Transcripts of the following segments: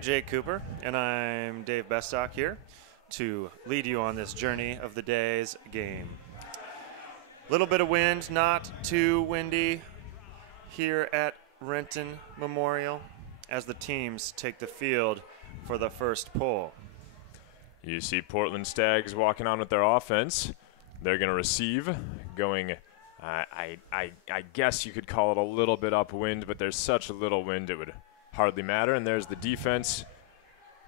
Jake Cooper, and I'm Dave Bestock here to lead you on this journey of the day's game. Little bit of wind, not too windy here at Renton Memorial as the teams take the field for the first pull. You see Portland Stags walking on with their offense. They're going to receive, going, I guess you could call it a little bit upwind, but there's such a little wind it would hardly matter. And there's the defense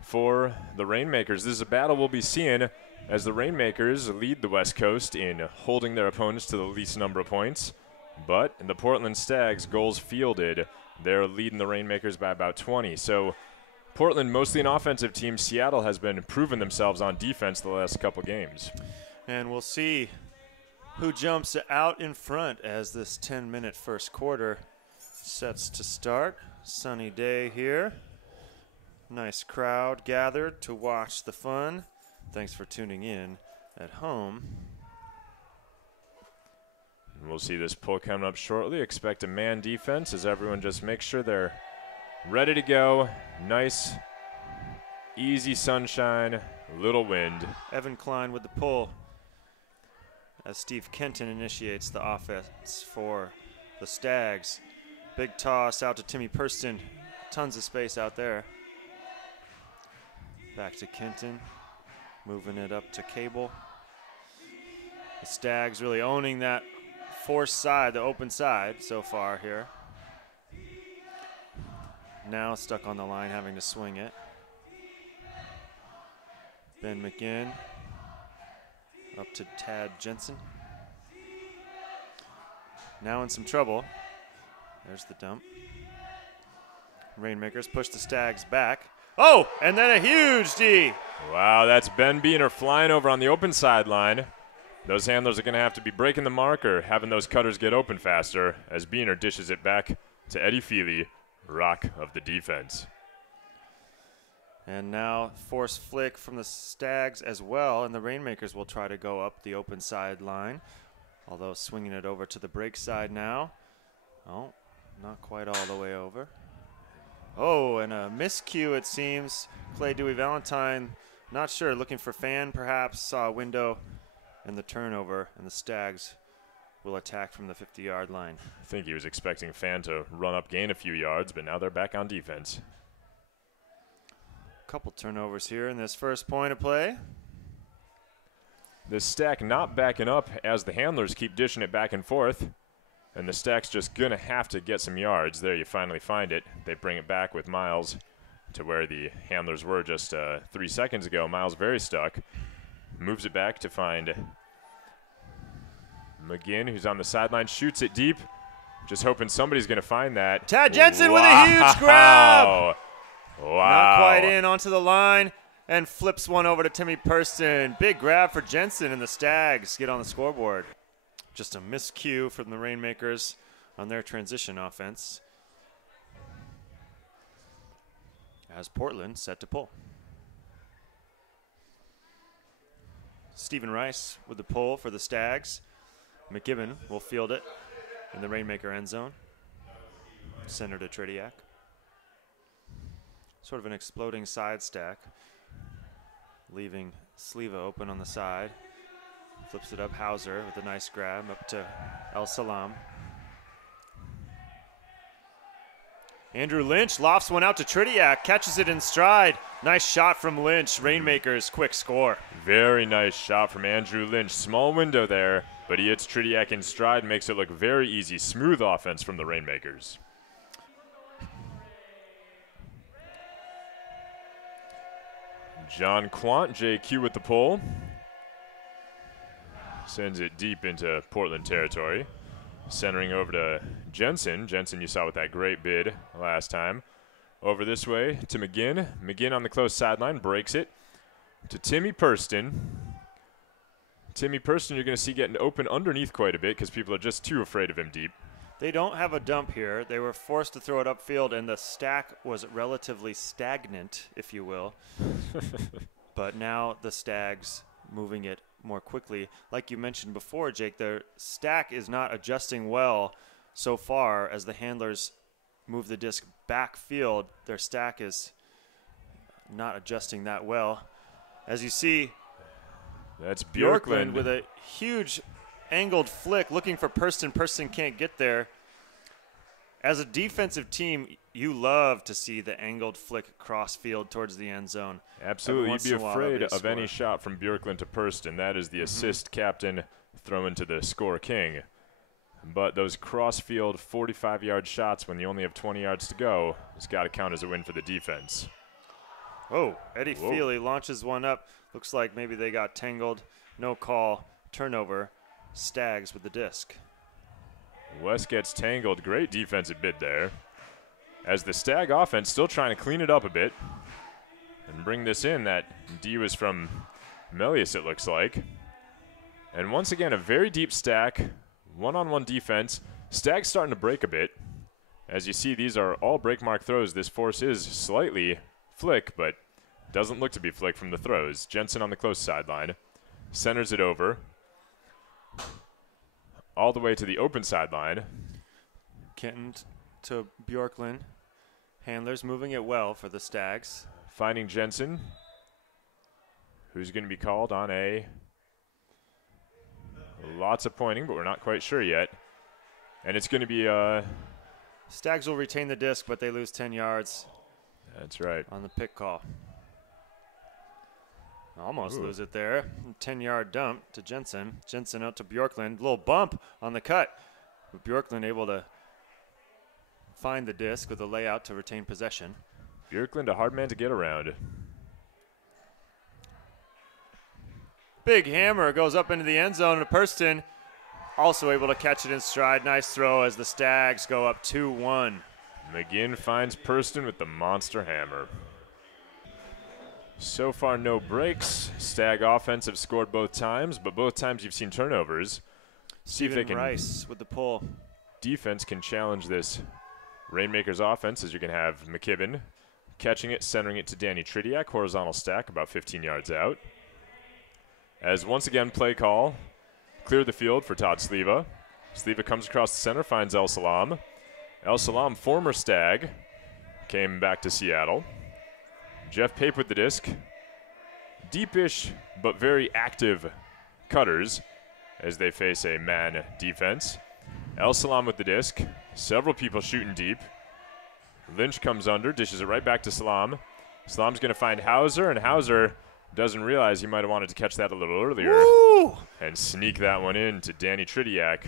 for the Rainmakers. This is a battle we'll be seeing as the Rainmakers lead the West Coast in holding their opponents to the least number of points. But the Portland Stags, goals fielded, they're leading the Rainmakers by about 20. So Portland, mostly an offensive team. Seattle has been proving themselves on defense the last couple games. And we'll see who jumps out in front as this 10-minute first quarter sets to start. Sunny day here. Nice crowd gathered to watch the fun. Thanks for tuning in at home. We'll see this pull coming up shortly. Expect a man defense as everyone just makes sure they're ready to go. Nice, easy sunshine, little wind. Evan Klein with the pull as Steve Kenton initiates the offense for the Stags. Big toss out to Timmy Purston. Tons of space out there. Back to Kenton. Moving it up to Cable. The Stags really owning that force side, the open side so far here. Now stuck on the line, having to swing it. Ben McGinn up to Tad Jensen. Now in some trouble. There's the dump. Rainmakers push the Stags back. Oh, and then a huge D. Wow, that's Ben Beener flying over on the open sideline. Those handlers are going to have to be breaking the mark or having those cutters get open faster as Beener dishes it back to Eddie Feely, rock of the defense. And now force flick from the Stags as well, and the Rainmakers will try to go up the open sideline, although swinging it over to the break side now. Oh, not quite all the way over. Oh, and a miscue it seems. Clay Dewey Valentine, not sure, looking for Fan perhaps, saw a window and the turnover, and the Stags will attack from the 50-yard line. I think he was expecting Fan to run up, gain a few yards, but now they're back on defense. Couple turnovers here in this first point of play. The Stack not backing up as the handlers keep dishing it back and forth. And the Stack's just going to have to get some yards. There you finally find it. They bring it back with Miles to where the handlers were just 3 seconds ago. Miles very stuck. Moves it back to find McGinn, who's on the sideline, shoots it deep. Just hoping somebody's going to find that. Tad Jensen with a huge grab. Wow. Not quite in onto the line and flips one over to Timmy Purston. Big grab for Jensen, and the Stags get on the scoreboard. Just a miscue from the Rainmakers on their transition offense as Portland set to pull. Stephen Rice with the pull for the Stags. McGibbon will field it in the Rainmaker end zone. Center to Tretiak. Sort of an exploding side stack, leaving Sleva open on the side. Flips it up, Hauser with a nice grab up to El Salam. Andrew Lynch lofts one out to Tretiak, catches it in stride. Nice shot from Lynch. Rainmakers, quick score. Very nice shot from Andrew Lynch. Small window there, but he hits Tretiak in stride, makes it look very easy. Smooth offense from the Rainmakers. John Quant, JQ with the pull. Sends it deep into Portland territory. Centering over to Jensen. Jensen you saw with that great bid last time. Over this way to McGinn. McGinn on the close sideline, breaks it to Timmy Purston. Timmy Purston you're going to see getting open underneath quite a bit because people are just too afraid of him deep. They don't have a dump here. They were forced to throw it upfield, and the stack was relatively stagnant, if you will. But now the Stags moving it more quickly. Like you mentioned before, Jake, their stack is not adjusting well so far as the handlers move the disc backfield. Their stack is not adjusting that well. As you see, That's Bjorklund Bjorklund with a huge angled flick looking for Purston. Purston can't get there. As a defensive team, you love to see the angled flick cross field towards the end zone. Absolutely. You'd be afraid of any shot from Bjorklund to Purston. That is the assist captain throwing to the score king. But those cross-field 45-yard shots when you only have 20 yards to go has got to count as a win for the defense. Oh, Eddie Feely launches one up. Looks like maybe they got tangled. No call. Turnover. Stags with the disc. West gets tangled. Great defensive bid there. As the Stag offense still trying to clean it up a bit and bring this in. That D was from Melius, it looks like. And once again, a very deep stack. One-on-one defense. Stag's starting to break a bit. As you see, these are all break mark throws. This force is slightly flick, but doesn't look to be flick from the throws. Jensen on the close sideline. Centers it over. All the way to the open sideline. Kenton to Bjorklund. Handlers moving it well for the Stags. Finding Jensen, who's going to be called on a lots of pointing, but we're not quite sure yet. And it's going to be Stags will retain the disc, but they lose 10 yards. That's right. On the pick call. Almost lose it there. 10-yard dump to Jensen. Jensen out to Bjorklund. Little bump on the cut. But Bjorklund able to find the disc with a layout to retain possession. Bjorklund, a hard man to get around. Big hammer goes up into the end zone, and Purston also able to catch it in stride. Nice throw as the Stags go up 2-1. McGinn finds Purston with the monster hammer. So far, no breaks. Stag offense have scored both times, but both times you've seen turnovers. See if they can. Rice with the pull. Defense can challenge this Rainmakers offense, as you can have McKibben catching it, centering it to Danny Tridiak, horizontal stack about 15 yards out. As once again, play call, clear the field for Todd Sleva. Sleva comes across the center, finds El Salam. El Salam, former Stag, came back to Seattle. Jeff Pape with the disc. Deepish, but very active cutters as they face a man defense. El Salam with the disc. Several people shooting deep. Lynch comes under, dishes it right back to Salam. Salam's going to find Hauser, and Hauser doesn't realize he might have wanted to catch that a little earlier. Woo! And sneak that one in to Danny Tridiak.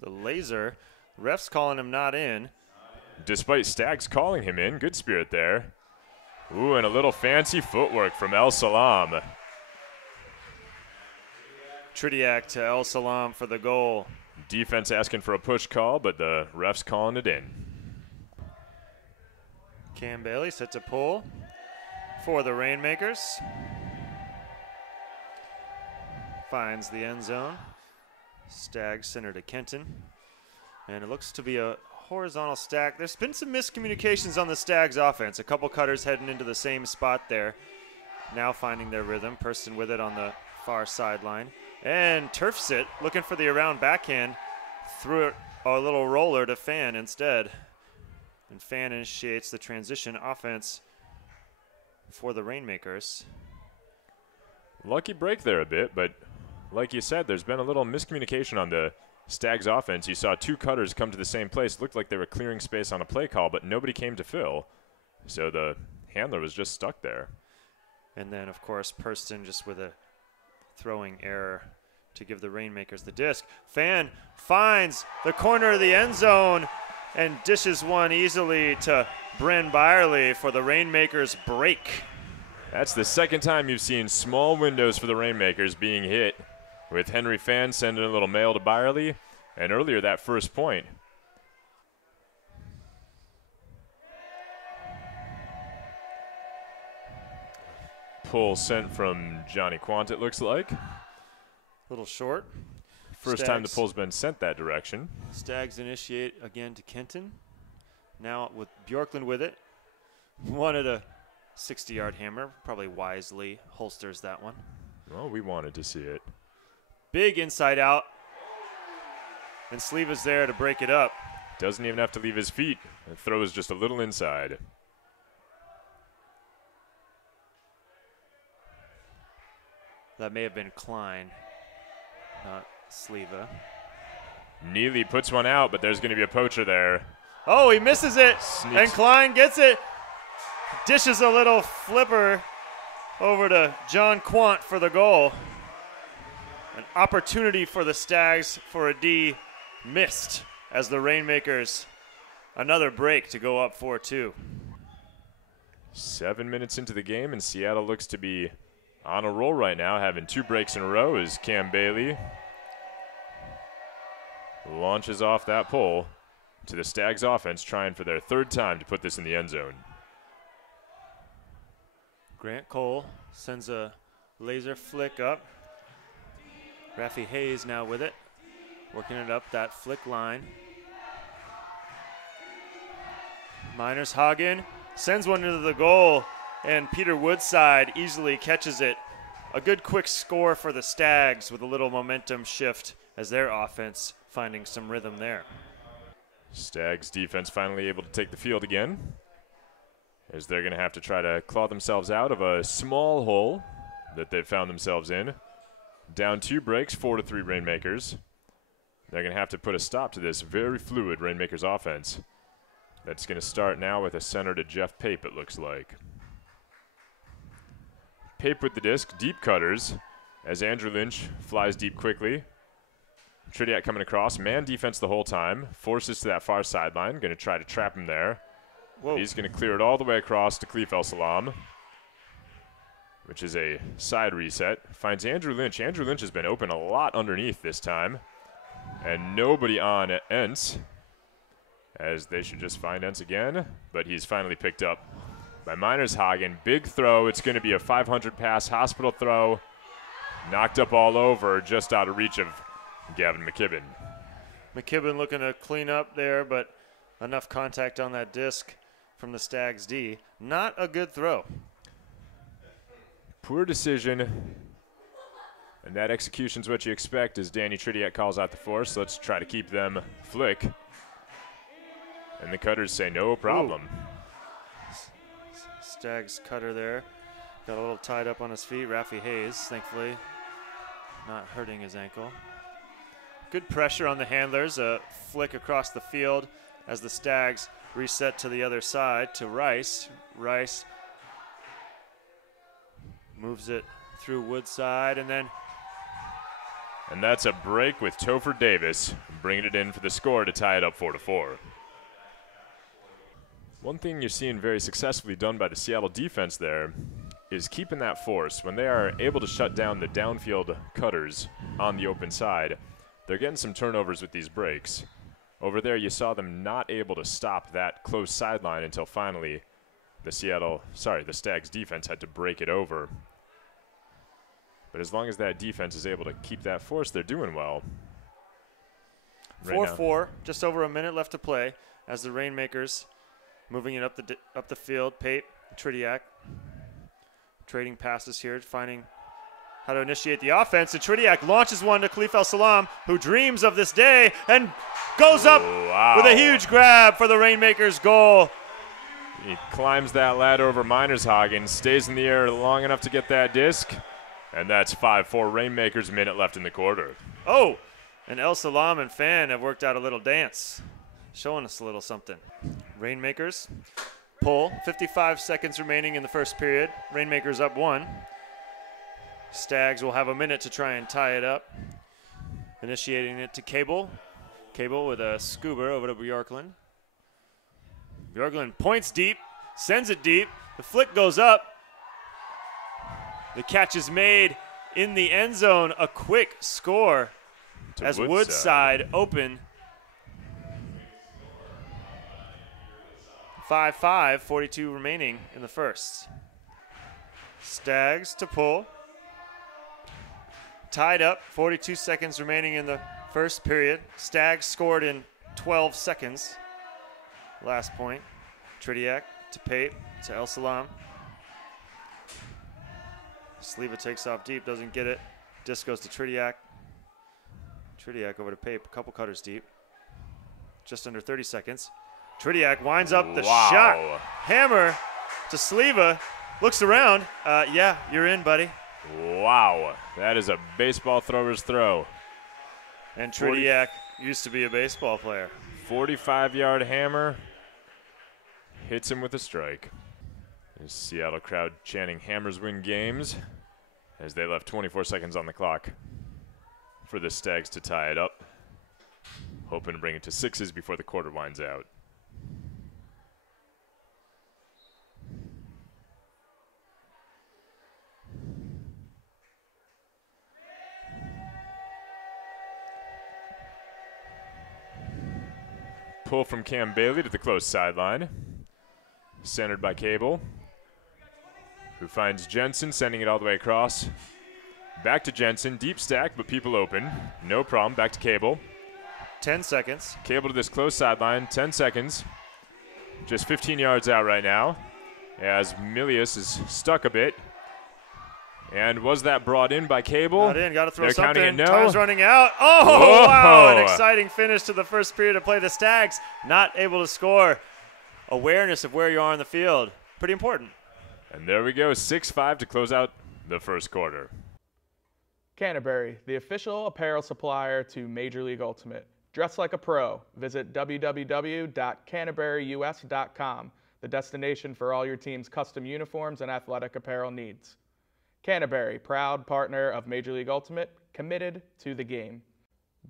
The laser. Ref's calling him not in. Despite Stags calling him in, good spirit there. Ooh, and a little fancy footwork from El Salam. Tridiak to El Salam for the goal. Defense asking for a push call, but the ref's calling it in. Cam Bailey sets a pull for the Rainmakers. Finds the end zone. Stag center to Kenton. And it looks to be a horizontal stack. There's been some miscommunications on the Stags offense. A couple cutters heading into the same spot there. Now finding their rhythm. Purston with it on the far sideline. And turfs it, looking for the around backhand. Threw it a little roller to Fan instead. And Fan initiates the transition offense for the Rainmakers. Lucky break there a bit, but like you said, there's been a little miscommunication on the Stags offense. You saw two cutters come to the same place. It looked like they were clearing space on a play call, but nobody came to fill. So the handler was just stuck there. And then, of course, Purston just with a throwing error to give the Rainmakers the disc. Fan finds the corner of the end zone and dishes one easily to Bryn Byerly for the Rainmakers break. That's the second time you've seen small windows for the Rainmakers being hit, with Henry Fan sending a little mail to Byerly, and earlier that first point. Pull sent from Johnny Quant, it looks like. A little short. First time the pull's been sent that direction. Stags initiate again to Kenton. Now with Bjorklund with it. Wanted a 60-yard hammer. Probably wisely holsters that one. Well, we wanted to see it. Big inside out. And Sleeva's there to break it up. Doesn't even have to leave his feet. The throw is just a little inside. That may have been Klein, not Sleva. Neely puts one out, but there's going to be a poacher there. Oh, he misses it, Sneaks. and Klein gets it. Dishes a little flipper over to John Quant for the goal. An opportunity for the Stags for a D missed as the Rainmakers, another break to go up 4-2. 7 minutes into the game, and Seattle looks to be on a roll right now, having 2 breaks in a row as Cam Bailey launches off that pole to the Stags offense, trying for their 3rd time to put this in the end zone. Grant Cole sends a laser flick up. Rafi Hayes now with it, working it up that flick line. Miners Hagen sends one into the goal, and Peter Woodside easily catches it. A good quick score for the Stags with a little momentum shift as their offense finding some rhythm there. Stags defense finally able to take the field again, as they're going to have to try to claw themselves out of a small hole that they've found themselves in. Down 2 breaks, 4-3 Rainmakers. They're going to have to put a stop to this very fluid Rainmakers offense. That's going to start now with a center to Jeff Pape, it looks like. Pape with the disc, deep cutters, as Andrew Lynch flies deep quickly. Tridiak coming across, man defense the whole time, forces to that far sideline, going to try to trap him there. Whoa. He's going to clear it all the way across to Khalif El Salam, which is a side reset. Finds Andrew Lynch. Andrew Lynch has been open a lot underneath this time, and nobody on Entz, as they should just find Entz again, but he's finally picked up by Miners Hagen. Big throw. It's going to be a 500 pass hospital throw. Knocked up all over, just out of reach of Gavin McKibben. McKibben looking to clean up there, but enough contact on that disc from the Stags D. Not a good throw. Poor decision. And that execution's what you expect as Danny Tridiak calls out the force. Let's try to keep them flick. And the cutters say no problem. Ooh. Stags cutter there. Got a little tied up on his feet. Rafi Hayes, thankfully, not hurting his ankle. Good pressure on the handlers. A flick across the field as the Stags reset to the other side to Rice. Rice moves it through Woodside, and then. And that's a break with Topher Davis bringing it in for the score to tie it up 4-4. One thing you're seeing very successfully done by the Seattle defense there is keeping that force. When they are able to shut down the downfield cutters on the open side, they're getting some turnovers with these breaks. Over there, you saw them not able to stop that close sideline until finally the Stags defense had to break it over. But as long as that defense is able to keep that force, they're doing well. 4-4, just over a minute left to play as the Rainmakers moving it up the field. Pape, Tridiak trading passes here, finding how to initiate the offense. And Tridiak launches one to Khalif El Salam, who dreams of this day and goes up with a huge grab for the Rainmakers goal. He climbs that ladder over Miners Hagen, stays in the air long enough to get that disc. And that's 5-4 Rainmakers, minute left in the quarter. Oh, and El Salam and Fan have worked out a little dance, showing us a little something. Rainmakers pull, 55 seconds remaining in the first period. Rainmakers up 1. Stags will have a minute to try and tie it up. Initiating it to Cable. Cable with a scuba over to Bjorklund. Bjorklund points deep, sends it deep. The flick goes up. The catch is made in the end zone. A quick score as Woodside open. 5-5, 42 remaining in the first. Stags to pull. Tied up, 42 seconds remaining in the first period. Stags scored in 12 seconds. Last point. Tridiak to Pape to El Salam. Sleva takes off deep, doesn't get it. Disc goes to Tridiak. Tridiak over to Pape, a couple cutters deep. Just under 30 seconds. Tridiak winds up the shot. Hammer to Sleva. Looks around. Yeah, you're in, buddy. Wow, that is a baseball thrower's throw. And Tridiak used to be a baseball player. 45-yard hammer hits him with a strike. The Seattle crowd chanting "Hammers win games" as they left 24 seconds on the clock for the Stags to tie it up, hoping to bring it to 6s before the quarter winds out. Pull from Cam Bailey to the close sideline. Centered by Cable, who finds Jensen, sending it all the way across. Back to Jensen, deep stack, but people open. No problem, back to Cable. 10 seconds. Cable to this close sideline, 10 seconds. Just 15 yards out right now, as Milius is stuck a bit. And was that brought in by Cable? Not in, got to throw They're something. counting it no. Time's running out. Oh, Whoa. wow, an exciting finish to the first period of play. The Stags not able to score. Awareness of where you are on the field, pretty important. And there we go, 6-5 to close out the first quarter. Canterbury, the official apparel supplier to Major League Ultimate. Dress like a pro. Visit www.canterburyus.com, the destination for all your team's custom uniforms and athletic apparel needs. Canterbury, proud partner of Major League Ultimate, committed to the game.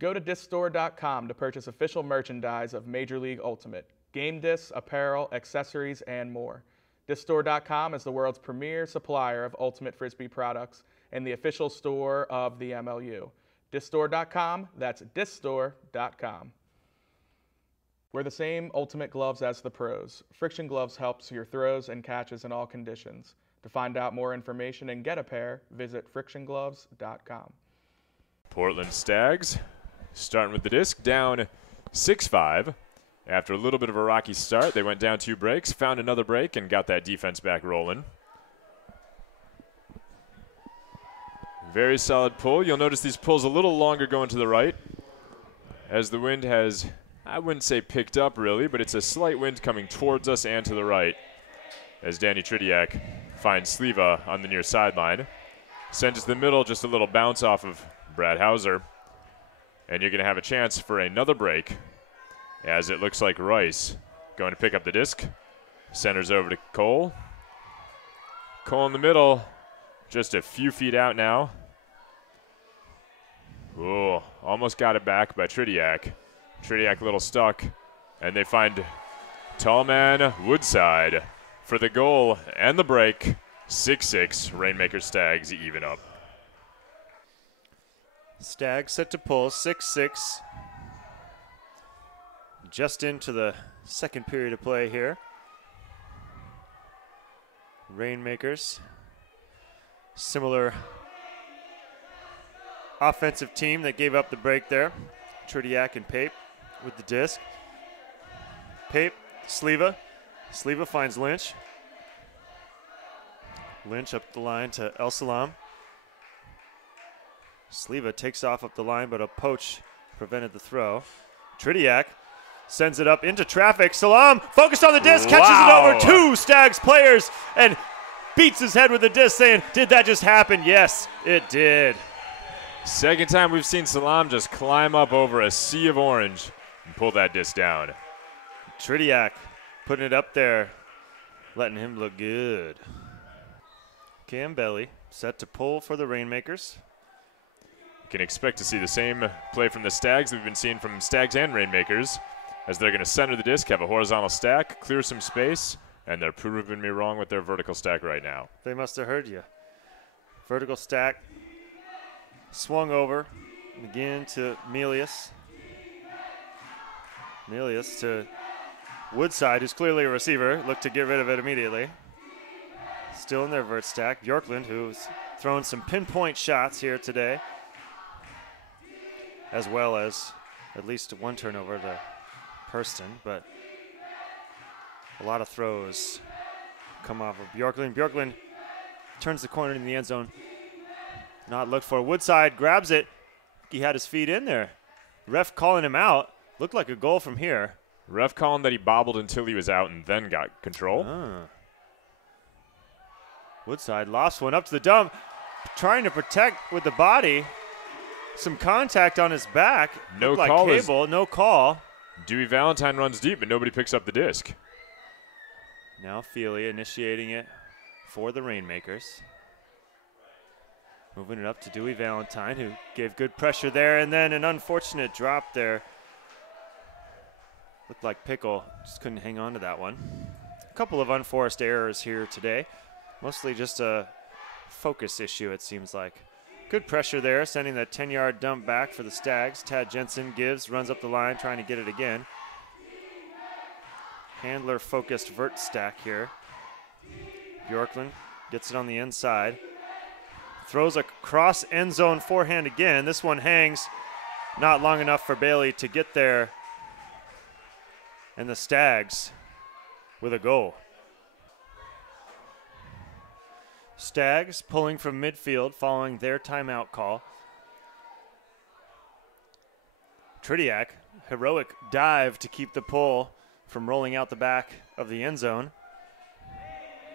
Go to discstore.com to purchase official merchandise of Major League Ultimate. Game discs, apparel, accessories, and more. Discstore.com is the world's premier supplier of Ultimate Frisbee products and the official store of the MLU. Discstore.com, that's discstore.com. Wear the same Ultimate gloves as the pros. Friction Gloves helps your throws and catches in all conditions. To find out more information and get a pair, visit frictiongloves.com. Portland Stags starting with the disc, down 6-5. After a little bit of a rocky start, they went down 2 breaks, found another break, and got that defense back rolling. Very solid pull. You'll notice these pulls a little longer going to the right as the wind has, I wouldn't say picked up really, but it's a slight wind coming towards us and to the right as Danny Tridiak finds Sleva on the near sideline. Sends it to the middle, just a little bounce off of Brad Hauser. And you're going to have a chance for another break as it looks like Rice going to pick up the disc. Centers over to Cole. Cole in the middle, just a few feet out now. Ooh, almost got it back by Tridiak. Tridiak a little stuck, and they find tall man Woodside for the goal and the break. 6-6, Rainmakers Stags even up. Stags set to pull, 6-6. Just into the second period of play here. Rainmakers, similar offensive team that gave up the break there. Tridiak and Pape with the disc. Pape, Sleva. Sleva finds Lynch. Lynch up the line to El Salam. Sleva takes off up the line, but a poach prevented the throw. Tridiak sends it up into traffic. Salam focused on the disc, catches it over 2 Stags players, and beats his head with the disc, saying, did that just happen? Yes, it did. Second time we've seen Salam just climb up over a sea of orange and pull that disc down. Tridiak putting it up there, letting him look good. Cam Bailey set to pull for the Rainmakers. Can expect to see the same play from the Stags that we've been seeing from Stags and Rainmakers, as they're going to center the disc, have a horizontal stack, clear some space, and they're proving me wrong with their vertical stack right now. They must have heard you. Vertical stack, swung over, again to Milius. Milius to Woodside, who's clearly a receiver, looked to get rid of it immediately. Still in their vert stack. Bjorklund, who's thrown some pinpoint shots here today, as well as at least one turnover to Hurston, but a lot of throws come off of Bjorklund. Bjorklund turns the corner in the end zone. Not looked for. Woodside grabs it. He had his feet in there. Ref calling him out. Looked like a goal from here. Ref calling that he bobbled until he was out and then got control. Woodside lost one up to the dump. trying to protect with the body. Some contact on his back. No Looked like call. Cable, no call. Dewey Valentine runs deep, but nobody picks up the disc. Now Feely initiating it for the Rainmakers. Moving it up to Dewey Valentine, who gave good pressure there, and then an unfortunate drop there. Looked like Pickle just couldn't hang on to that one. A couple of unforced errors here today. Mostly just a focus issue, it seems like. Good pressure there, sending that 10-yard dump back for the Stags. Tad Jensen gives, runs up the line, trying to get it again. Handler-focused vert stack here. Bjorklund gets it on the inside. Throws a cross end zone forehand again. This one hangs not long enough for Bailey to get there. And the Stags with a goal. Stags pulling from midfield following their timeout call. Tridiak, heroic dive to keep the pull from rolling out the back of the end zone.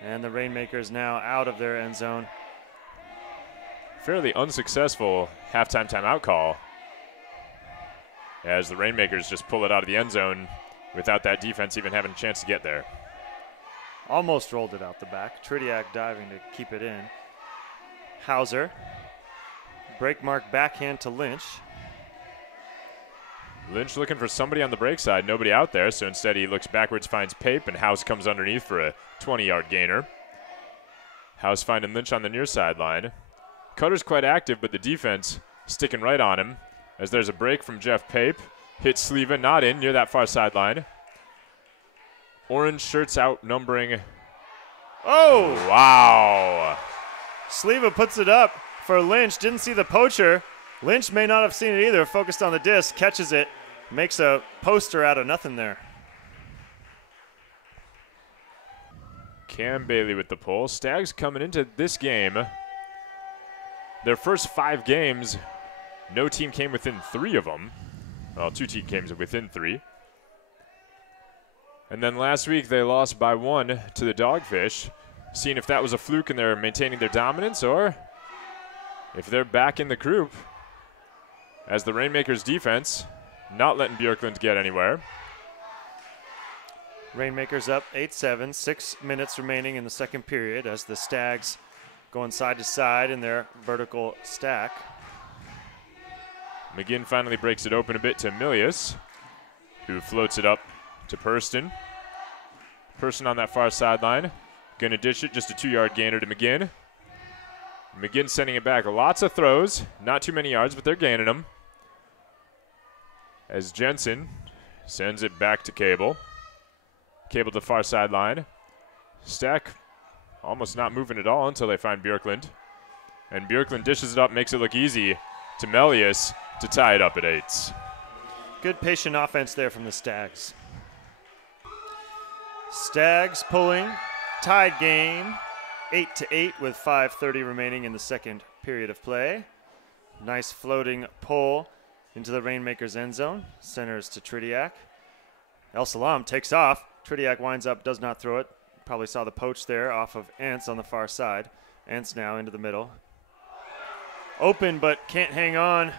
And the Rainmakers now out of their end zone. Fairly unsuccessful halftime timeout call as the Rainmakers just pull it out of the end zone without that defense even having a chance to get there. Almost rolled it out the back. Tridiak diving to keep it in. Hauser. Break mark backhand to Lynch. Lynch looking for somebody on the break side. Nobody out there, so instead he looks backwards, finds Pape, and House comes underneath for a 20-yard gainer. House finding Lynch on the near sideline. Cutter's quite active, but the defense sticking right on him as there's a break from Jeff Pape. Hits Sleva, not in, near that far sideline. Orange shirts outnumbering. Oh! Wow. Sleva puts it up for Lynch. Didn't see the poacher. Lynch may not have seen it either. Focused on the disc, catches it, makes a poster out of nothing there. Cam Bailey with the pull. Stags coming into this game. Their first 5 games, no team came within 3 of them. Well, 2 teams came within 3. And then last week they lost by 1 to the Dogfish. Seeing if that was a fluke and they're maintaining their dominance, or if they're back in the group as the Rainmakers defense not letting Bjorklund get anywhere. Rainmakers up 8-7, 6 minutes remaining in the second period as the Stags going side to side in their vertical stack. McGinn finally breaks it open a bit to Milius, who floats it up to Purston. Purston on that far sideline. Gonna dish it, just a 2-yard gainer to McGinn. McGinn sending it back. Lots of throws, not too many yards, but they're gaining them. As Jensen sends it back to Cable. Cable to the far sideline. Stack almost not moving at all until they find Bjorklund. And Bjorklund dishes it up, makes it look easy to Melius to tie it up at 8. Good patient offense there from the Stags. Stags pulling, tied game, 8-8 with 5:30 remaining in the second period of play. Nice floating pull into the Rainmakers end zone. Centers to Tridiak. El Salam takes off. Tridiak winds up, does not throw it. Probably saw the poach there off of Ents on the far side. Ents now into the middle. Open but can't hang on.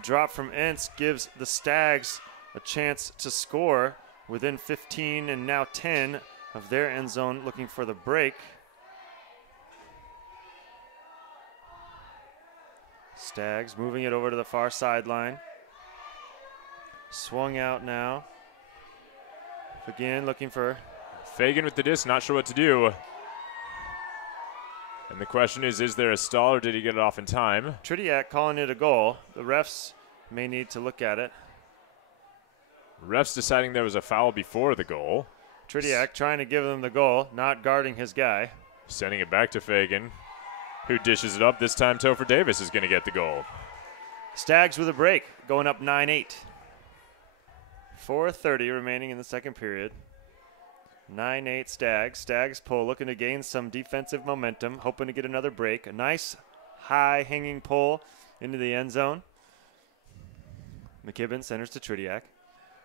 Drop from Ents gives the Stags a chance to score within 15 and now 10 of their end zone, looking for the break. Stags moving it over to the far sideline. Swung out now. Again, looking for Fagan with the disc, not sure what to do. And the question is there a stall or did he get it off in time? Tridiak calling it a goal. The refs may need to look at it. Refs deciding there was a foul before the goal. Tridiak trying to give them the goal, not guarding his guy. Sending it back to Fagan, who dishes it up. This time Topher Davis is going to get the goal. Stags with a break, going up 9-8. 4:30 remaining in the second period. 9-8 Stags. Stags pull, looking to gain some defensive momentum, hoping to get another break. A nice high hanging pull into the end zone. McKibben centers to Tridiak.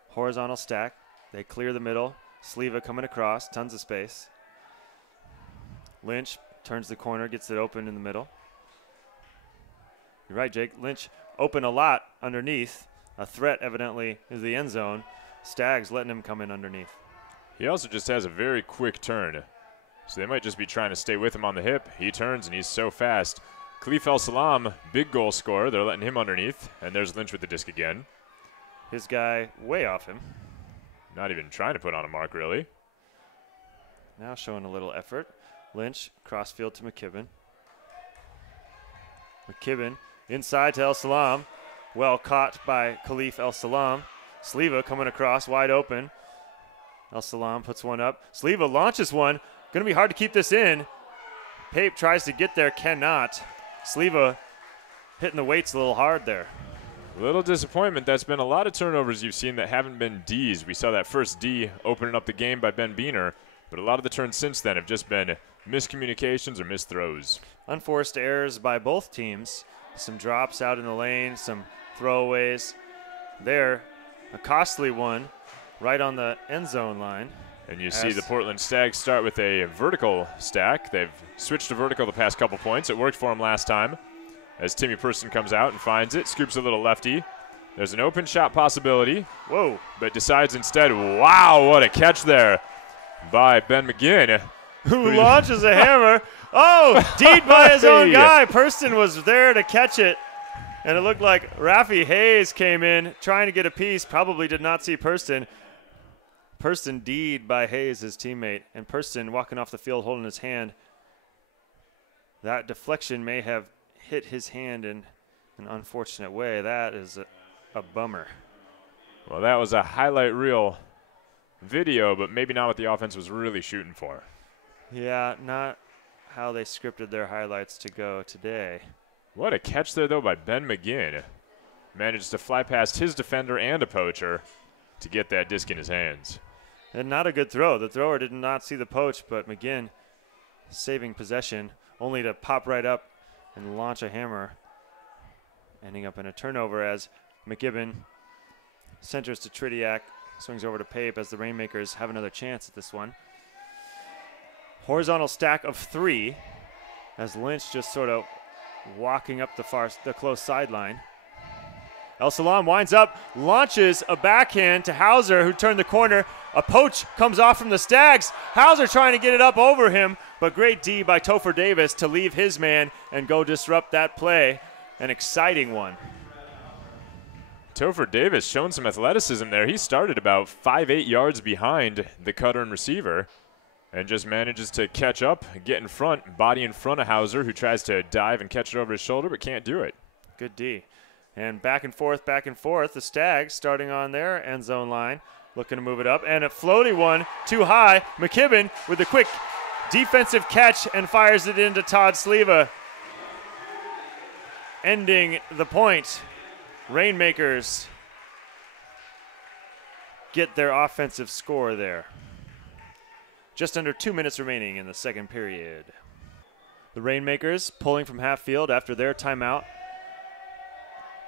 Horizontal stack. They clear the middle. Sleva coming across. Tons of space. Lynch turns the corner, gets it open in the middle. You're right, Jake. Lynch open a lot underneath. A threat, evidently, is the end zone. Staggs letting him come in underneath. He also just has a very quick turn. So they might just be trying to stay with him on the hip. He turns, and he's so fast. Khalif El-Salam, big goal scorer. They're letting him underneath. And there's Lynch with the disc again. His guy way off him. Not even trying to put on a mark, really. Now showing a little effort. Lynch, crossfield to McKibben. McKibben inside to El-Salam. Well caught by Khalif El-Salam. Sleva coming across, wide open. El-Salam puts one up. Sleva launches one. Going to be hard to keep this in. Pape tries to get there, cannot. Sleva hitting the weights a little hard there. A little disappointment. That's been a lot of turnovers you've seen that haven't been Ds. We saw that first D opening up the game by Ben Beener, but a lot of the turns since then have just been miscommunications or missed throws. Unforced errors by both teams. Some drops out in the lane, some throwaways. There, a costly one right on the end zone line. And you see the Portland Stags start with a vertical stack. They've switched to vertical the past couple points. It worked for them last time. As Timmy Person comes out and finds it, scoops a little lefty. There's an open shot possibility. Whoa. But decides instead, wow, what a catch there by Ben McGinn. Who launches a hammer. Oh, deed by his own guy. Person was there to catch it. And it looked like Rafi Hayes came in trying to get a piece. Probably did not see Person. Person deed by Hayes, his teammate. And Person walking off the field holding his hand. That deflection may have hit his hand in an unfortunate way. That is a bummer. Well, that was a highlight reel video, but maybe not what the offense was really shooting for. Yeah, not how they scripted their highlights to go today. What a catch there, though, by Ben McGinn. Managed to fly past his defender and a poacher to get that disc in his hands. And not a good throw. The thrower did not see the poach, but McGinn saving possession, only to pop right up and launch a hammer, ending up in a turnover as McKibben centers to Tridiak, swings over to Pape as the Rainmakers have another chance at this one. Horizontal stack of 3 as Lynch just sort of walking up the close sideline. El-Salam winds up, launches a backhand to Hauser, who turned the corner. A poach comes off from the Stags. Hauser trying to get it up over him, but great D by Topher Davis to leave his man and go disrupt that play. An exciting one. Topher Davis showing some athleticism there. He started about 5-8 yards behind the cutter and receiver and just manages to catch up, get in front, body in front of Hauser, who tries to dive and catch it over his shoulder but can't do it. Good D. And back and forth, the Stags starting on their end zone line, looking to move it up. And a floaty one, too high. McKibben with a quick defensive catch and fires it into Todd Sleva, ending the point. Rainmakers get their offensive score there. Just under 2 minutes remaining in the second period. The Rainmakers pulling from half field after their timeout.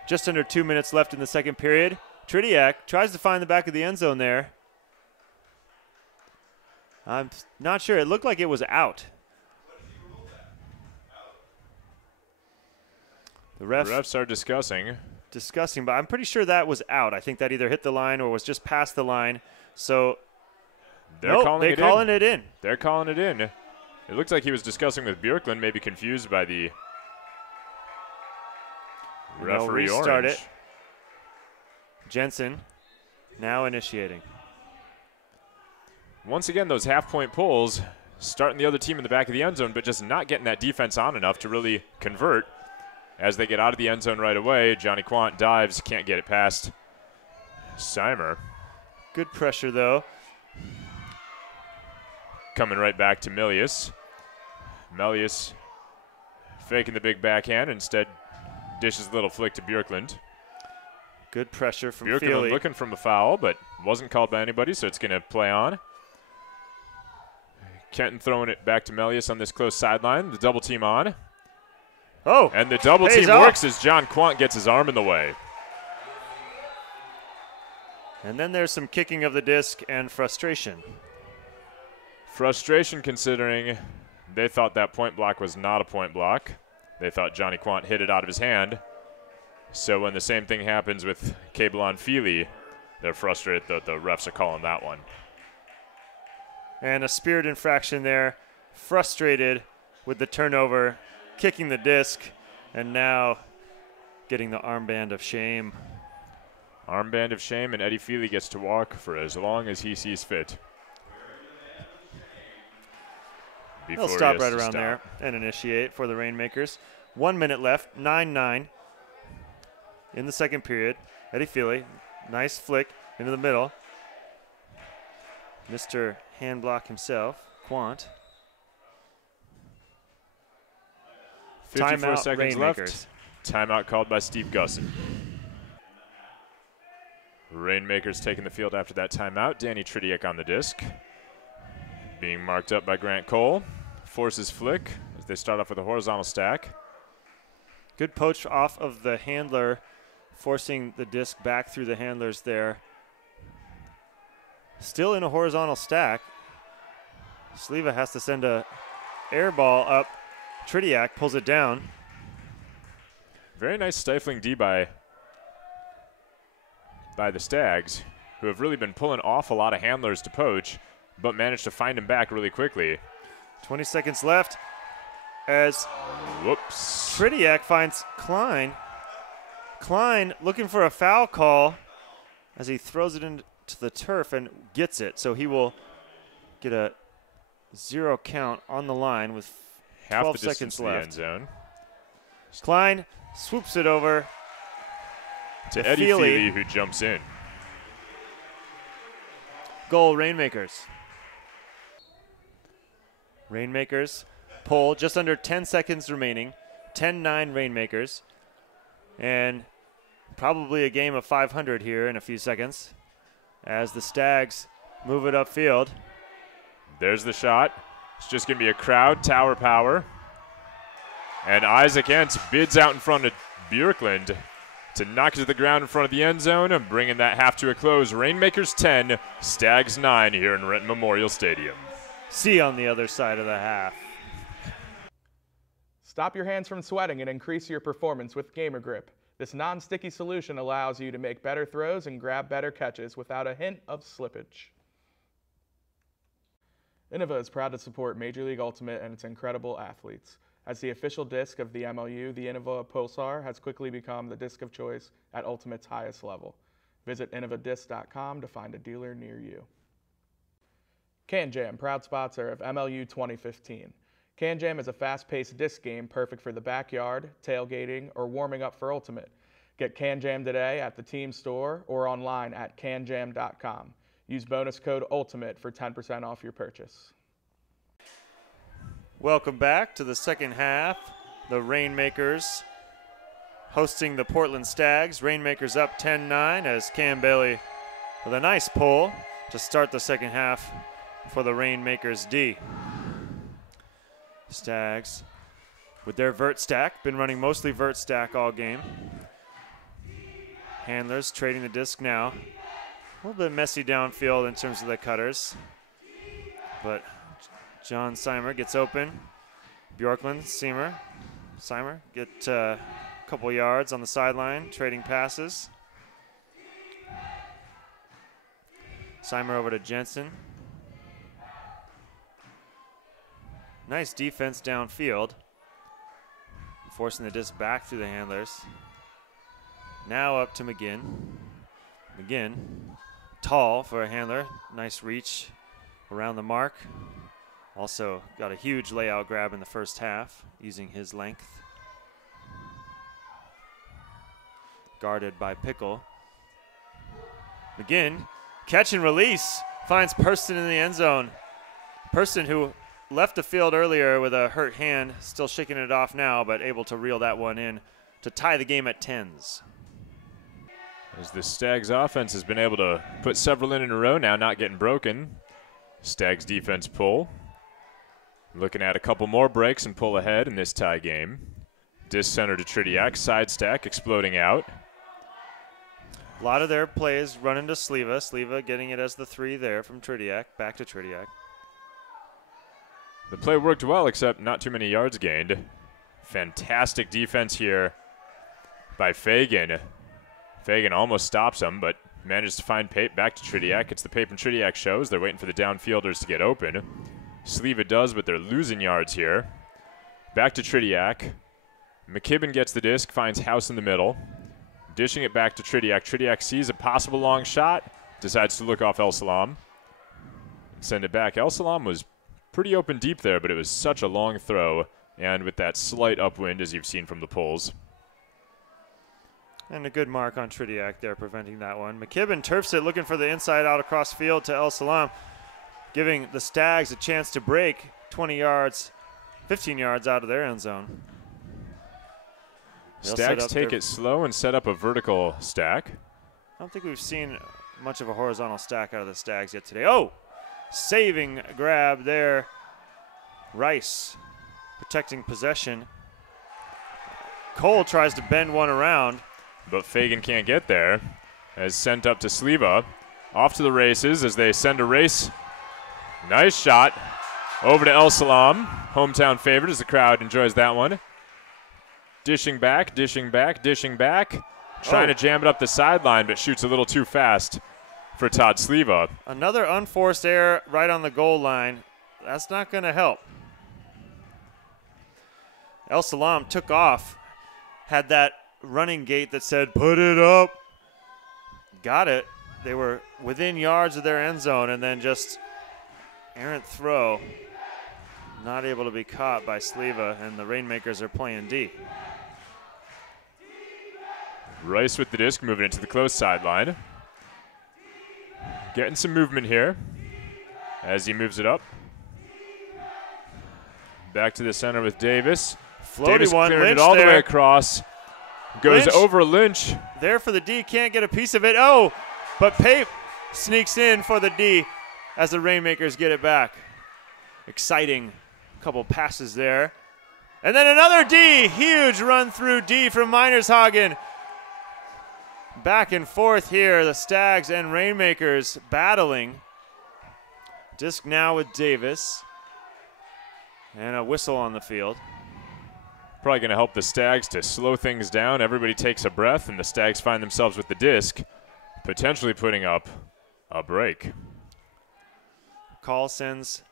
Just under 2 minutes left in the second period. Tridiak tries to find the back of the end zone there. I'm not sure. It looked like it was out. The refs are discussing, but I'm pretty sure that was out. I think that either hit the line or was just past the line. So they're calling it in. They're calling it in. It looks like he was discussing with Bjorklund, maybe confused by the referee restart orange. It. Jensen now initiating. Once again, those half-point pulls starting the other team in the back of the end zone, but just not getting that defense on enough to really convert. As they get out of the end zone right away, Johnny Quant dives, can't get it past Seimer. Good pressure, though. Coming right back to Milius. Milius faking the big backhand, instead dishes a little flick to Bjorklund. Good pressure from Bjorklund Feely. looking from a foul, but wasn't called by anybody, so it's going to play on. Kenton throwing it back to Milius on this close sideline. The double team on. Oh, and the double team works as John Quant gets his arm in the way. And then there's some kicking of the disc and frustration. Frustration considering They thought that point block was not a point block. They thought Johnny Quant hit it out of his hand. So when the same thing happens with Cablon Feely, they're frustrated that the refs are calling that one. And a spirit infraction there. Frustrated with the turnover, kicking the disc, and now getting the armband of shame. Armband of shame, and Eddie Feely gets to walk for as long as he sees fit. They'll stop right around there and initiate for the Rainmakers. 1 minute left, 9-9 in the second period. Eddie Feely, nice flick into the middle. Mr. Hand block himself, Quant. 54 Timeout, seconds Rainmakers. left. Timeout called by Steve Gusson. Rainmakers taking the field after that timeout. Danny Tridiak on the disc. Being marked up by Grant Cole. Forces flick as they start off with a horizontal stack. Good poach off of the handler, forcing the disc back through the handlers there. Still in a horizontal stack. Sliva has to send a air ball up. Tridiak pulls it down. Very nice stifling D by the Stags, who have really been pulling off a lot of handlers to poach, but managed to find him back really quickly. 20 seconds left as Whoops. Tridiak finds Klein. Klein looking for a foul call as he throws it into the turf and gets it. So he will get a 0 count on the line with Half 12 the distance seconds to the left. end zone. Klein swoops it over To Eddie Feely, who jumps in. Goal, Rainmakers. Rainmakers pull just under 10 seconds remaining. 10-9 Rainmakers. And probably a game of 500 here in a few seconds as the Stags move it upfield. There's the shot. It's just going to be a crowd, tower power. And Isaac Entz bids out in front of Bjorklund to knock it to the ground in front of the end zone and bringing that half to a close. Rainmakers 10, Stags 9 here in Renton Memorial Stadium. See you on the other side of the half. Stop your hands from sweating and increase your performance with Gamer Grip. This non-sticky solution allows you to make better throws and grab better catches without a hint of slippage. Innova is proud to support Major League Ultimate and its incredible athletes. As the official disc of the MLU, the Innova Pulsar has quickly become the disc of choice at Ultimate's highest level. Visit innovadisc.com to find a dealer near you. Can Jam, proud sponsor of MLU 2015. Can Jam is a fast-paced disc game perfect for the backyard, tailgating, or warming up for Ultimate. Get Can Jam today at the team store or online at canjam.com. Use bonus code ULTIMATE for 10% off your purchase. Welcome back to the second half. The Rainmakers hosting the Portland Stags. Rainmakers up 10-9 as Cam Bailey with a nice pull to start the second half for the Rainmakers D. Stags with their vert stack, been running mostly vert stack all game. Handlers trading the disc now. A little bit messy downfield in terms of the cutters, but John Seimer gets open. Bjorklund, Seimer get a couple yards on the sideline, trading passes. Seimer over to Jensen. Nice defense downfield, forcing the disc back through the handlers. Now up to McGinn. McGinn, tall for a handler. Nice reach around the mark. Also got a huge layout grab in the first half using his length. Guarded by Pickle. McGinn, catch and release, finds Purston in the end zone. Purston, who left the field earlier with a hurt hand, still shaking it off now, but able to reel that one in to tie the game at 10s. As the Stags offense has been able to put several in a row now, not getting broken. Stags defense pull. Looking at a couple more breaks and pull ahead in this tie game. Disc center to Tridiak, side stack exploding out. A lot of their plays running to Sliva. Sliva getting it as the 3 there from Tridiak, back to Tridiak. The play worked well, except not too many yards gained. Fantastic defense here by Fagan. Fagan almost stops him, but manages to find Pape back to Tridiak. It's the Pape and Tridiak shows. They're waiting for the downfielders to get open. Sleva does, but they're losing yards here. Back to Tridiak. McKibben gets the disc, finds House in the middle. Dishing it back to Tridiak. Tridiak sees a possible long shot, decides to look off El Salam. Send it back. El Salam was pretty open deep there, but it was such a long throw, and with that slight upwind, as you've seen from the pulls. And a good mark on Tridiak there, preventing that one. McKibben turfs it, looking for the inside out across field to El Salam, giving the Stags a chance to break 20 yards, 15 yards out of their end zone. Stags take it slow and set up a vertical stack. I don't think we've seen much of a horizontal stack out of the Stags yet today. Oh, saving grab there. Rice protecting possession. Cole tries to bend one around. But Fagan can't get there. As sent up to Sleva. Off to the races as they send a race. Nice shot. Over to El Salam. Hometown favorite as the crowd enjoys that one. Dishing back, dishing back, dishing back. Trying to jam it up the sideline, but shoots a little too fast for Todd Sleva. Another unforced error right on the goal line. That's not going to help. El Salam took off. Had that running gait that said, put it up. Got it. They were within yards of their end zone, and then just errant throw. Not able to be caught by Sleva, and the Rainmakers are playing D. Rice with the disc, moving it to the close sideline. Getting some movement here as he moves it up. Back to the center with Davis. Floaty Davis one, clearing Lynch it all there. the way across. Goes Lynch over Lynch. there for the D, can't get a piece of it. Oh, but Pape sneaks in for the D as the Rainmakers get it back. Exciting couple passes there. And then another D, huge run through D from Minershagen. Back and forth here, the Stags and Rainmakers battling. Disc now with Davis. And a whistle on the field. Probably going to help the Stags to slow things down. Everybody takes a breath, and the Stags find themselves with the disc, potentially putting up a break. Call sends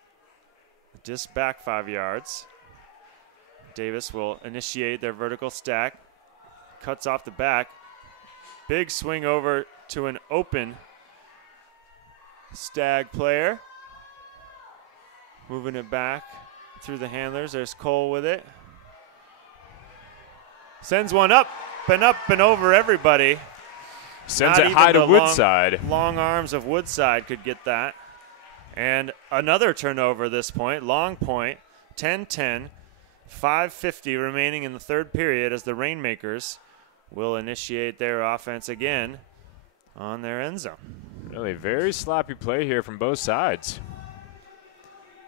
the disc back 5 yards. Davis will initiate their vertical stack. Cuts off the back. Big swing over to an open Stag player. Moving it back through the handlers. There's Cole with it. Sends one up and over everybody. Sends Not it even high to the Woodside. Long arms of Woodside could get that. And another turnover this point. Long point. 10-10. 5:50 remaining in the third period as the Rainmakers will initiate their offense again on their end zone. Really very sloppy play here from both sides.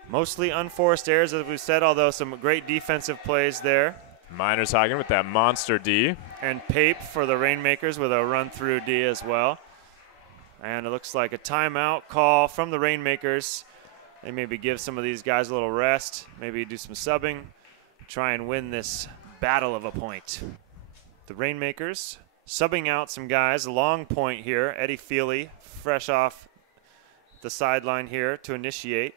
Mostly unforced errors, as we said, although some great defensive plays there. Minershagen with that monster D. And Pape for the Rainmakers with a run-through D as well. And it looks like a timeout call from the Rainmakers. They maybe give some of these guys a little rest, maybe do some subbing, try and win this battle of a point. The Rainmakers subbing out some guys. A long point here. Eddie Feely, fresh off the sideline here to initiate.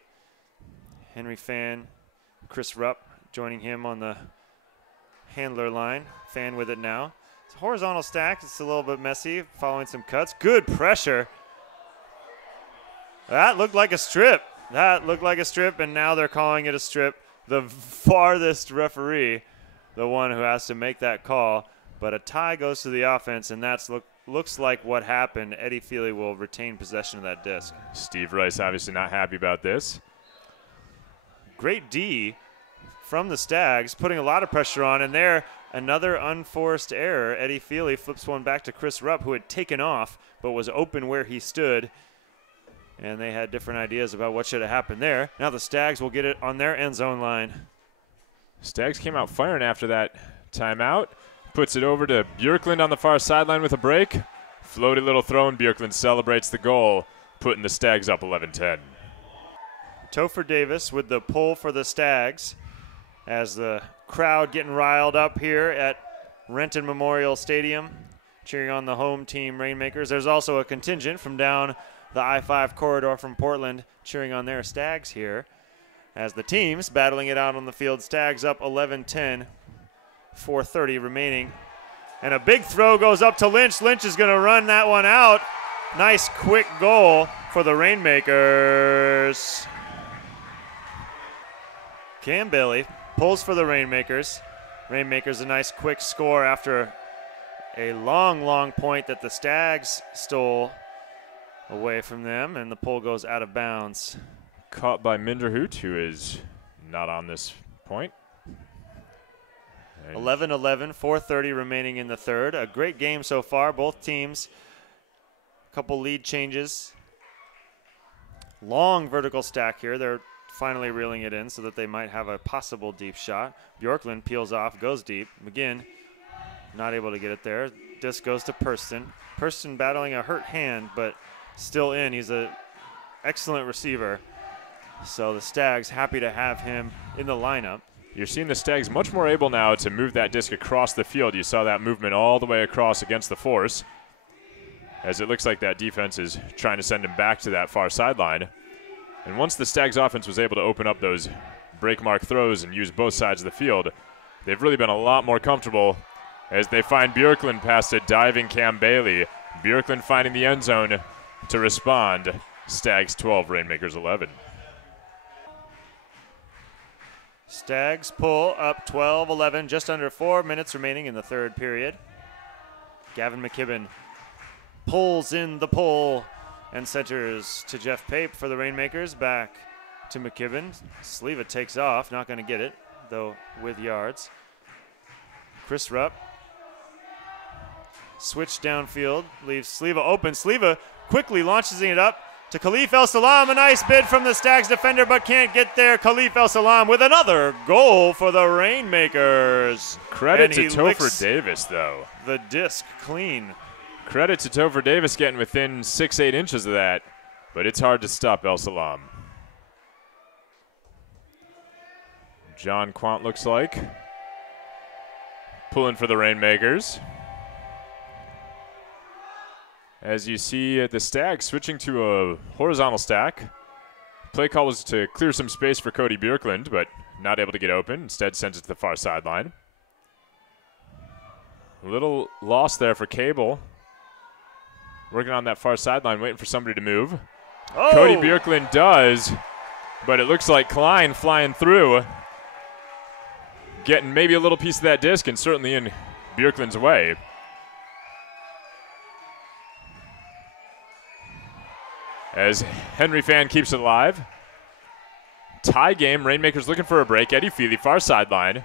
Henry Fan, Chris Rupp joining him on the handler line. Fan with it now. It's a horizontal stack. It's a little bit messy, following some cuts. Good pressure. That looked like a strip. That looked like a strip, and now they're calling it a strip. The farthest referee, the one who has to make that call. But a tie goes to the offense, and that's looks like what happened. Eddie Feely will retain possession of that disc. Steve Rice obviously not happy about this. Great D from the Stags, putting a lot of pressure on, and there, another unforced error. Eddie Feely flips one back to Chris Rupp, who had taken off, but was open where he stood. And they had different ideas about what should have happened there. Now the Stags will get it on their end zone line. Stags came out firing after that timeout. Puts it over to Bjorklund on the far sideline with a break. Floaty little throw, and Bjorklund celebrates the goal, putting the Stags up 11-10. Topher Davis with the pull for the Stags as the crowd getting riled up here at Renton Memorial Stadium, cheering on the home team Rainmakers. There's also a contingent from down the I-5 corridor from Portland cheering on their Stags here as the teams battling it out on the field. Stags up 11-10, 4:30 remaining. And a big throw goes up to Lynch. Lynch is going to run that one out. Nice quick goal for the Rainmakers. Cam Bailey pulls for the Rainmakers. Rainmakers a nice quick score after a long point that the Stags stole away from them, and the pull goes out of bounds. Caught by Minderhoot, who is not on this point. 11-11, 4:30 remaining in the third. A great game so far. Both teams, a couple lead changes. Long vertical stack here. They're finally reeling it in so that they might have a possible deep shot. Bjorklund peels off, goes deep. McGinn not able to get it there. Disc goes to Purston. Purston battling a hurt hand, but still in. He's an excellent receiver. So the Stags happy to have him in the lineup. You're seeing the Stags much more able now to move that disc across the field. You saw that movement all the way across against the force, as it looks like that defense is trying to send him back to that far sideline. And once the Stags offense was able to open up those break mark throws and use both sides of the field, they've really been a lot more comfortable as they find Bjorklund past a diving Cam Bailey. Bjorklund finding the end zone to respond. Stags 12, Rainmakers 11. Stags pull up 12-11, just under 4 minutes remaining in the third period. Gavin McKibben pulls in the pull and centers to Jeff Pape for the Rainmakers. Back to McKibben. Sleva takes off, not going to get it, though with yards. Chris Rupp. Switch downfield, leaves Sleva open. Sleva quickly launches it up to Khalif El Salam. A nice bid from the Stags defender, but can't get there. Khalif El Salam with another goal for the Rainmakers. Credit to Topher Davis, though. The disc clean. Credit to Topher Davis getting within 6-8 inches of that, but it's hard to stop El Salam. John Quant looks like pulling for the Rainmakers. As you see the Stags switching to a horizontal stack. Play call was to clear some space for Cody Bjorklund, but not able to get open. Instead sends it to the far sideline. A little loss there for Cable. Working on that far sideline, waiting for somebody to move. Oh. Cody Bjorklund does, but it looks like Klein flying through, getting maybe a little piece of that disc and certainly in Bjorklund's way. As Henry Fan keeps it alive. Tie game, Rainmakers looking for a break. Eddie Feely, far sideline.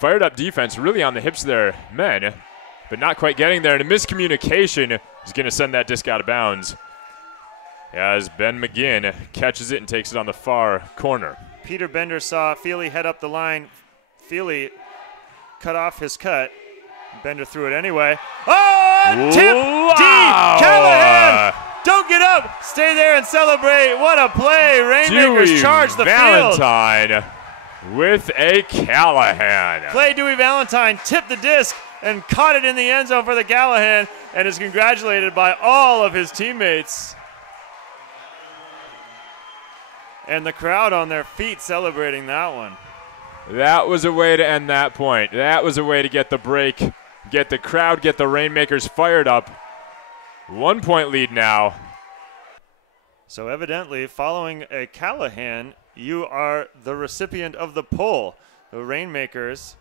Fired up defense, really on the hips of their men, but not quite getting there. And a miscommunication is going to send that disc out of bounds as Ben McGinn catches it and takes it on the far corner. Peter Bender saw Feely head up the line. Feely cut off his cut. Bender threw it anyway. Oh, tip, wow. D, Callahan! Don't get up. Stay there and celebrate. What a play. Rainmakers Dewey charge the Valentine field. With a Callahan. Clay Dewey Valentine tipped the disc and caught it in the end zone for the Callahan and is congratulated by all of his teammates. And the crowd on their feet celebrating that one. That was a way to end that point. That was a way to get the break, get the crowd, get the Rainmakers fired up. 1 point lead now. So evidently, following a Callahan, you are the recipient of the pull. The Rainmakers,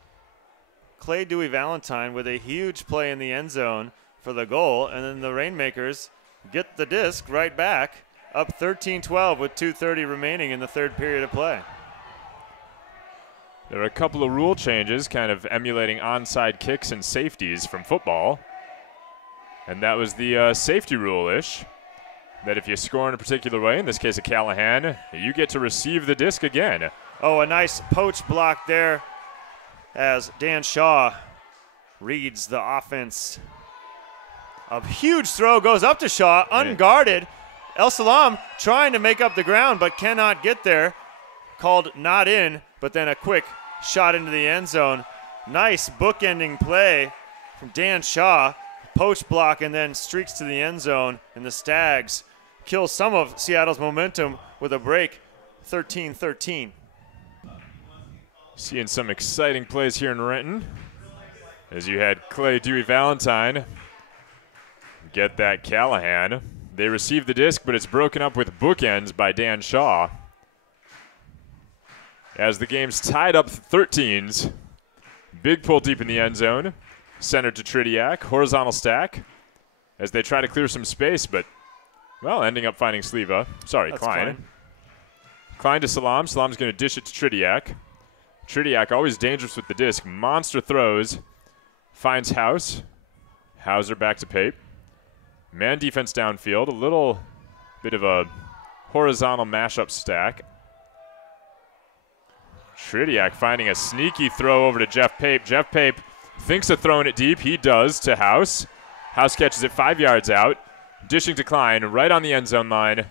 Clay Dewey Valentine with a huge play in the end zone for the goal, and then the Rainmakers get the disc right back, up 13-12 with 2:30 remaining in the third period of play. There are a couple of rule changes, kind of emulating onside kicks and safeties from football. And that was the safety rule-ish, that if you score in a particular way, in this case a Callahan, you get to receive the disc again. Oh, a nice poach block there as Dan Shaw reads the offense. A huge throw goes up to Shaw, unguarded, El Salam trying to make up the ground but cannot get there. Called not in, but then a quick shot into the end zone. Nice bookending play from Dan Shaw. Post block and then streaks to the end zone, and the Stags kill some of Seattle's momentum with a break, 13-13. Seeing some exciting plays here in Renton as you had Clay Dewey Valentine get that Callahan. They receive the disc, but it's broken up with bookends by Dan Shaw. As the game's tied up 13s, big pull deep in the end zone. Center to Tridiak, horizontal stack as they try to clear some space, but, well, ending up finding Sleva. Sorry, Klein. Klein to Salam. Salam's going to dish it to Tridiak. Tridiak always dangerous with the disc. Monster throws. Finds House. Hauser back to Pape. Man defense downfield. A little bit of a horizontal mashup stack. Tridiak finding a sneaky throw over to Jeff Pape. Jeff Pape thinks of throwing it deep. He does to House. House catches it 5 yards out. Dishing to Klein right on the end zone line.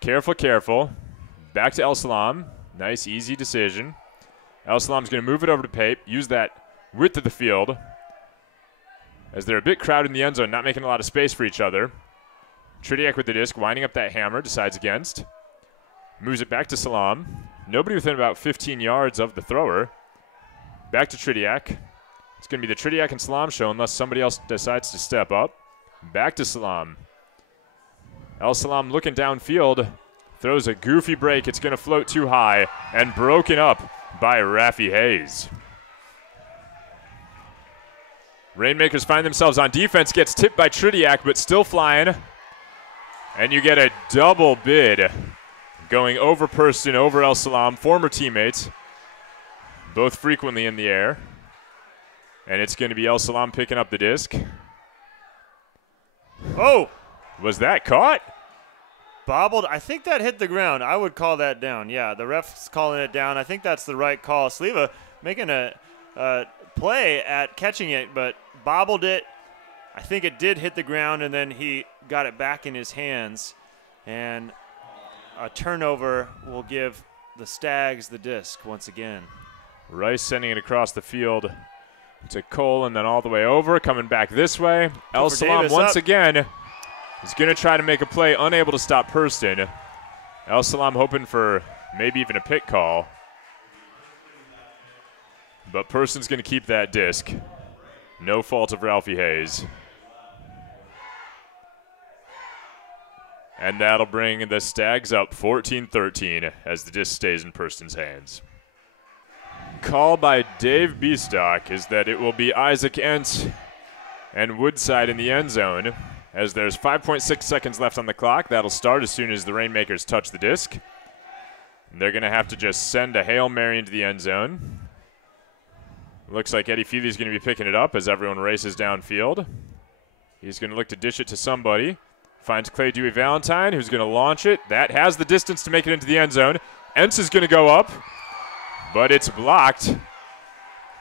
Careful, careful. Back to El Salam. Nice, easy decision. El Salam's going to move it over to Pape. Use that width of the field as they're a bit crowded in the end zone, not making a lot of space for each other. Tridiak with the disc, winding up that hammer, decides against. Moves it back to Salam. Nobody within about 15 yards of the thrower. Back to Tridiak. It's going to be the Tridiak and Salam show unless somebody else decides to step up. Back to Salam. El Salam looking downfield. Throws a goofy break. It's going to float too high and broken up by Rafi Hayes. Rainmakers find themselves on defense. Gets tipped by Tridiak, but still flying. And you get a double bid going over Purston, over El Salam. Former teammates. Both frequently in the air. And it's going to be El Salam picking up the disc. Oh! Was that caught? Bobbled. I think that hit the ground. I would call that down. Yeah, the ref's calling it down. I think that's the right call. Sleva making a play at catching it, but bobbled it. I think it did hit the ground, and then he got it back in his hands. And a turnover will give the Stags the disc once again. Rice sending it across the field to Cole and then all the way over. Coming back this way. El Salam once again is going to try to make a play, unable to stop Purston. El Salam hoping for maybe even a pick call. But Purston's going to keep that disc. No fault of Ralphie Hayes. And that'll bring the Stags up 14-13 as the disc stays in Purston's hands. Call by Dave Beestock is that it will be Isaac Entz and Woodside in the end zone as there's 5.6 seconds left on the clock. That'll start as soon as the Rainmakers touch the disc. They're going to have to just send a Hail Mary into the end zone. Looks like Eddie Feely's going to be picking it up as everyone races downfield. He's going to look to dish it to somebody. Finds Clay Dewey Valentine, who's going to launch it. That has the distance to make it into the end zone. Entz is going to go up, but it's blocked.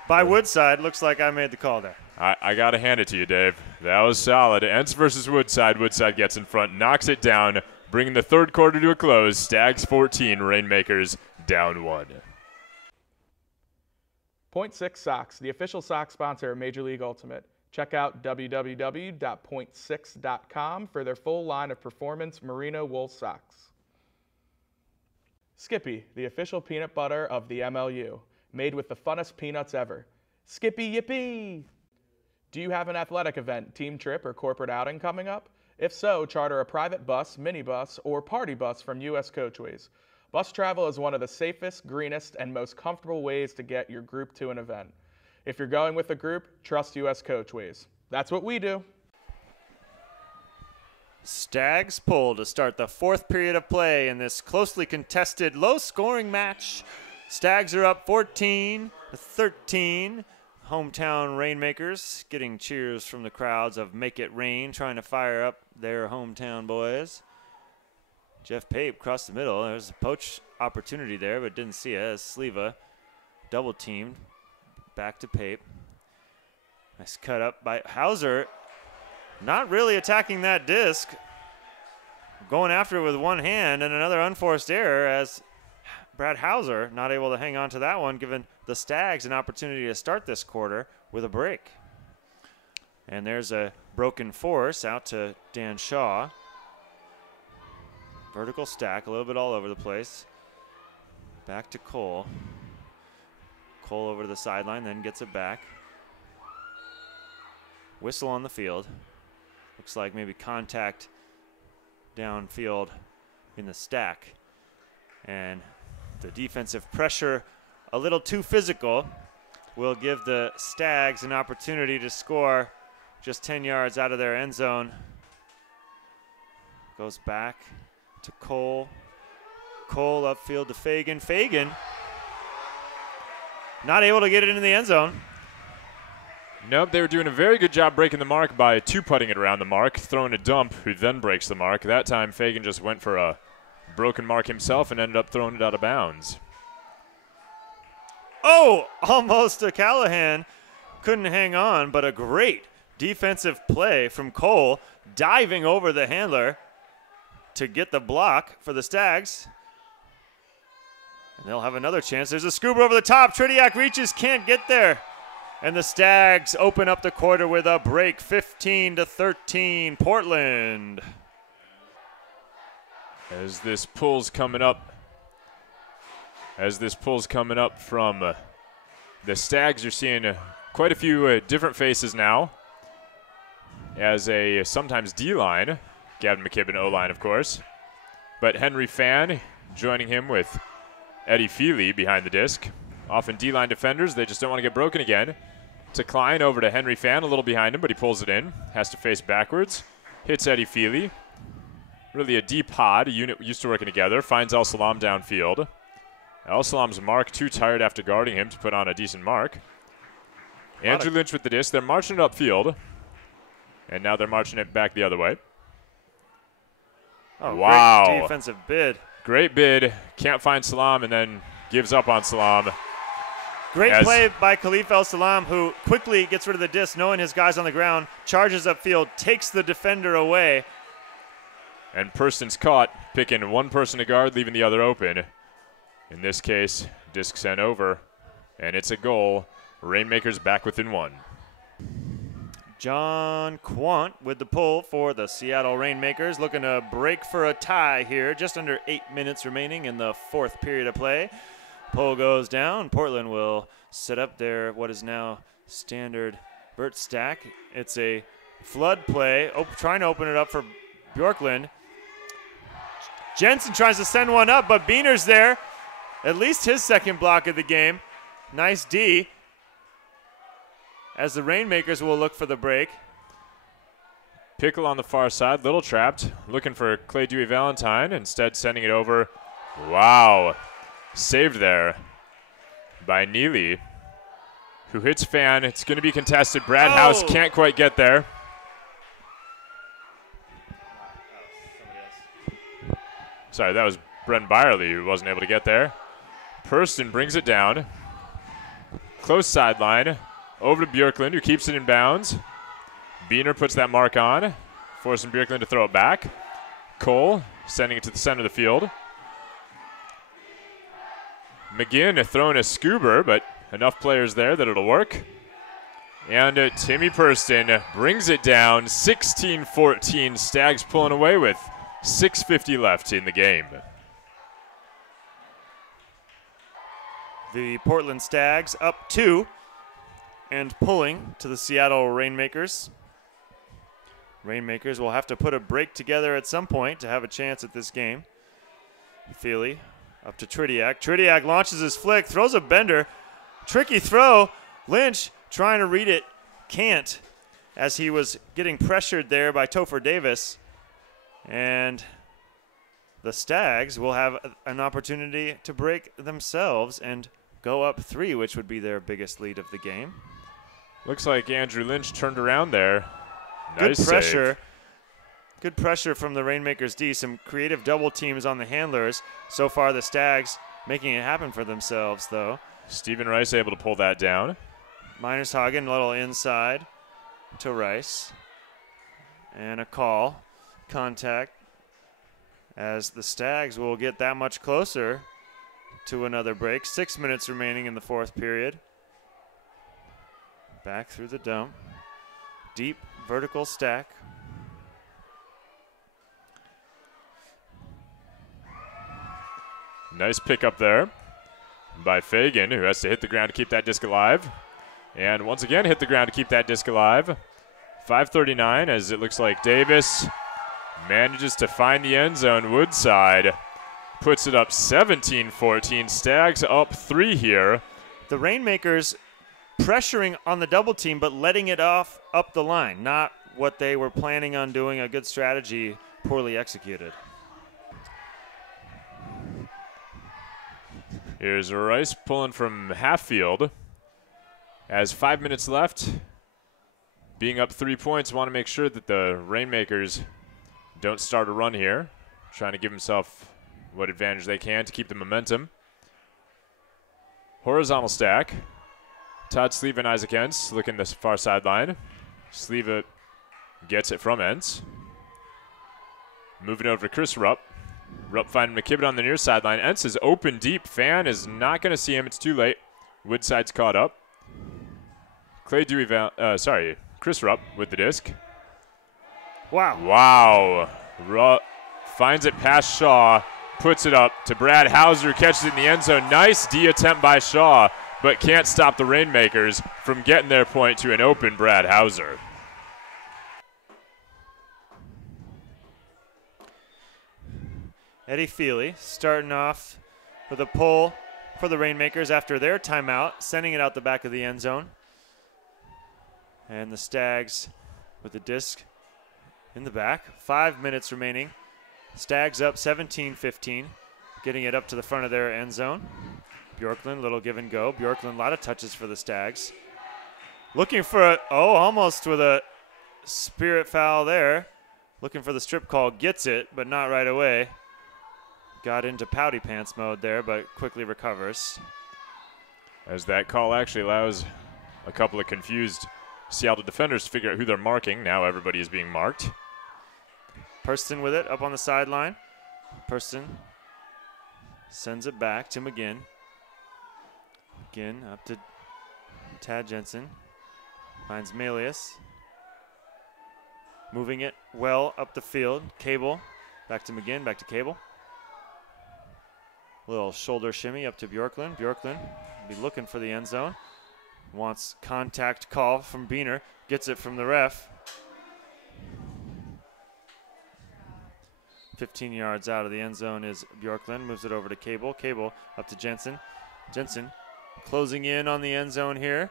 By Woodside. Looks like I made the call there. I got to hand it to you, Dave. That was solid. Entz versus Woodside. Woodside gets in front, knocks it down, bringing the third quarter to a close. Stags 14, Rainmakers down 1. Point Six Socks, the official sock sponsor of Major League Ultimate. Check out www.point6.com for their full line of performance merino wool socks. Skippy, the official peanut butter of the MLU, made with the funnest peanuts ever. Skippy Yippee! Do you have an athletic event, team trip, or corporate outing coming up? If so, charter a private bus, minibus, or party bus from U.S. Coachways. Bus travel is one of the safest, greenest, and most comfortable ways to get your group to an event. If you're going with a group, trust U.S. Coachways. That's what we do. Stags pull to start the fourth period of play in this closely contested, low-scoring match. Stags are up 14-13. Hometown Rainmakers getting cheers from the crowds of Make It Rain, trying to fire up their hometown boys. Jeff Pape across the middle. There's a poach opportunity there, but didn't see it as Sleva double-teamed. Back to Pape. Nice cut up by Hauser. Not really attacking that disc. going after it with one hand, and another unforced error as Brad Hauser not able to hang on to that one, giving the Stags an opportunity to start this quarter with a break. And there's a broken force out to Dan Shaw. Vertical stack, a little bit all over the place. Back to Cole. Cole over to the sideline, then gets it back. Whistle on the field. Looks like maybe contact downfield in the stack. And the defensive pressure, a little too physical, will give the Stags an opportunity to score just 10 yards out of their end zone. Goes back to Cole. Cole upfield to Fagan. Fagan not able to get it into the end zone. Nope, they were doing a very good job breaking the mark by two-putting it around the mark, throwing a dump, who then breaks the mark. That time, Fagan just went for a broken mark himself and ended up throwing it out of bounds. Oh, almost to Callahan. Couldn't hang on, but a great defensive play from Cole, diving over the handler to get the block for the Stags. And they'll have another chance. There's a scuba over the top. Tridiak reaches, can't get there. And the Stags open up the quarter with a break, 15-13, Portland. As this pull's coming up from the Stags, you're seeing quite a few different faces now. As a sometimes D-line, Gavin McKibben O-line, of course. But Henry Fan joining him with Eddie Feely behind the disc. Often D-line defenders, they just don't want to get broken again. To Klein over to Henry Fan, a little behind him, but he pulls it in. Has to face backwards. Hits Eddie Feely. Really a deep pod, a unit used to working together. Finds El Salam downfield. El Salam's mark too tired after guarding him to put on a decent mark. Andrew Lynch with the disc. They're marching it upfield. And now they're marching it back the other way. Oh, wow. Great defensive bid. Great bid. Can't find Salam and then gives up on Salam. Great play by Khalif El Salam, who quickly gets rid of the disc, knowing his guy's on the ground, charges upfield, takes the defender away. And Person's caught, picking one person to guard, leaving the other open. In this case, disc sent over, and it's a goal. Rainmakers back within one. John Quant with the pull for the Seattle Rainmakers, looking to break for a tie here. Just under 8 minutes remaining in the fourth period of play. Pull goes down. Portland will set up their what is now standard vert stack. It's a flood play, trying to open it up for Bjorklund. Jensen tries to send one up, but Beaner's there. At least his second block of the game. Nice D. As the Rainmakers will look for the break. Pickle on the far side, little trapped, looking for Clay Dewey Valentine, instead sending it over. Wow. Saved there by Neely, who hits Fan. It's going to be contested. Brad House can't quite get there. Sorry, that was Brent Byerly who wasn't able to get there. Purston brings it down. Close sideline. Over to Bjorklund, who keeps it in bounds. Beener puts that mark on, forcing Bjorklund to throw it back. Cole sending it to the center of the field. McGinn throwing a scuba, but enough players there that it'll work. And Timmy Purston brings it down, 16-14. Stags pulling away with 6:50 left in the game. The Portland Stags up 2 and pulling to the Seattle Rainmakers. Rainmakers will have to put a break together at some point to have a chance at this game. Feely up to Tridiak. Tridiak launches his flick, throws a bender. Tricky throw. Lynch trying to read it. Can't, as he was getting pressured there by Topher Davis. And the Stags will have an opportunity to break themselves and go up 3, which would be their biggest lead of the game. Looks like Andrew Lynch turned around there. Nice Good pressure. save. Good pressure from the Rainmakers D. Some creative double teams on the handlers. So far, the Stags making it happen for themselves, though. Stephen Rice able to pull that down. Miners Hagen, a little inside to Rice. And a call. Contact as the Stags will get that much closer to another break. 6 minutes remaining in the fourth period. Back through the dump. Deep vertical stack. Nice pickup there by Fagan, who has to hit the ground to keep that disc alive. And once again, hit the ground to keep that disc alive. 5:39 as it looks like Davis manages to find the end zone. Woodside puts it up 17-14. Stags up 3 here. The Rainmakers pressuring on the double team, but letting it off up the line. Not what they were planning on doing. A good strategy, poorly executed. Here's Rice pulling from half field. As 5 minutes left, being up 3 points, want to make sure that the Rainmakers don't start a run here. Trying to give himself what advantage they can to keep the momentum. Horizontal stack. Todd Sleva and Isaac Entz looking this far sideline. Sleva gets it from Entz. Moving over to Chris Rupp. Rupp finding McKibben on the near sideline. Entz is open deep. Fan is not going to see him. It's too late. Woodside's caught up. Chris Rupp with the disc. Wow. Wow. Rupp finds it past Shaw. Puts it up to Brad Hauser. Catches it in the end zone. Nice D attempt by Shaw, but can't stop the Rainmakers from getting their point to an open Brad Hauser. Eddie Feely starting off with a pull for the Rainmakers after their timeout, sending it out the back of the end zone. And the Stags with the disc in the back. 5 minutes remaining. Stags up 17-15, getting it up to the front of their end zone. Bjorklund, little give and go. Bjorklund, a lot of touches for the Stags. Looking for it, almost with a spirit foul there. Looking for the strip call, gets it, but not right away. Got into pouty pants mode there, but quickly recovers. As that call actually allows a couple of confused Seattle defenders to figure out who they're marking. Now everybody is being marked. Purston with it up on the sideline. Purston sends it back to McGinn. McGinn up to Tad Jensen. Finds Melius. Moving it well up the field. Cable. Back to McGinn, back to Cable. Little shoulder shimmy up to Bjorklund. Bjorklund be looking for the end zone. Wants contact call from Biener. Gets it from the ref. 15 yards out of the end zone is Bjorklund. Moves it over to Cable. Cable up to Jensen. Jensen closing in on the end zone here.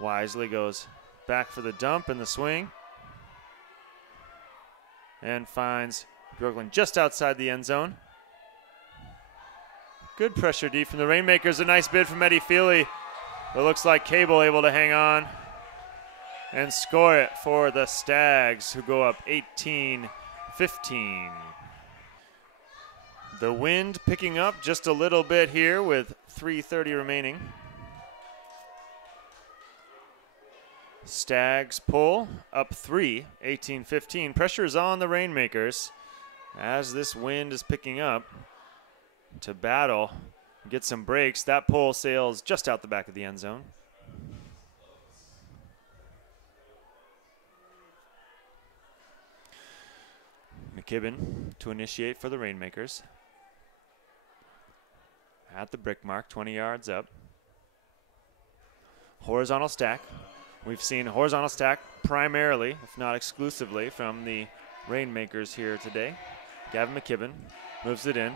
Wisely goes back for the dump and the swing. And finds Bjorklund just outside the end zone. Good pressure deep from the Rainmakers. A nice bid from Eddie Feely. It looks like Cable able to hang on and score it for the Stags, who go up 18-15. The wind picking up just a little bit here with 3:30 remaining. Stags pull up 3, 18-15. Pressure is on the Rainmakers as this wind is picking up to battle, get some breaks. That pull sails just out the back of the end zone. McKibben to initiate for the Rainmakers. At the brick mark, 20 yards up. Horizontal stack. We've seen horizontal stack primarily, if not exclusively, from the Rainmakers here today. Gavin McKibben moves it in.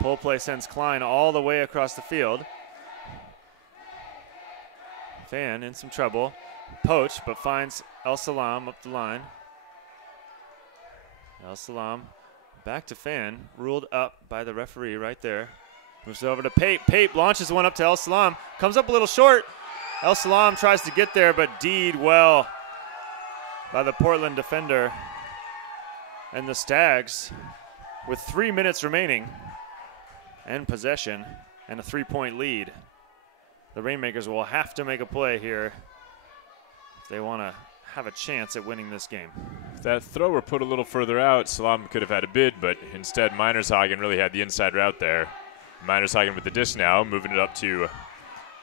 Pull play sends Klein all the way across the field. Fan in some trouble. Poach, but finds El Salam up the line. El Salam back to Fan. Ruled up by the referee right there. Moves it over to Pape. Pape launches one up to El Salam. Comes up a little short. El Salam tries to get there, but D'd well by the Portland defender. And the Stags, with 3 minutes remaining and possession and a 3-point lead, the Rainmakers will have to make a play here if they want to have a chance at winning this game. If that throw were put a little further out, Salam could have had a bid, but instead Minershagen really had the inside route there. Minershagen with the dish now, moving it up to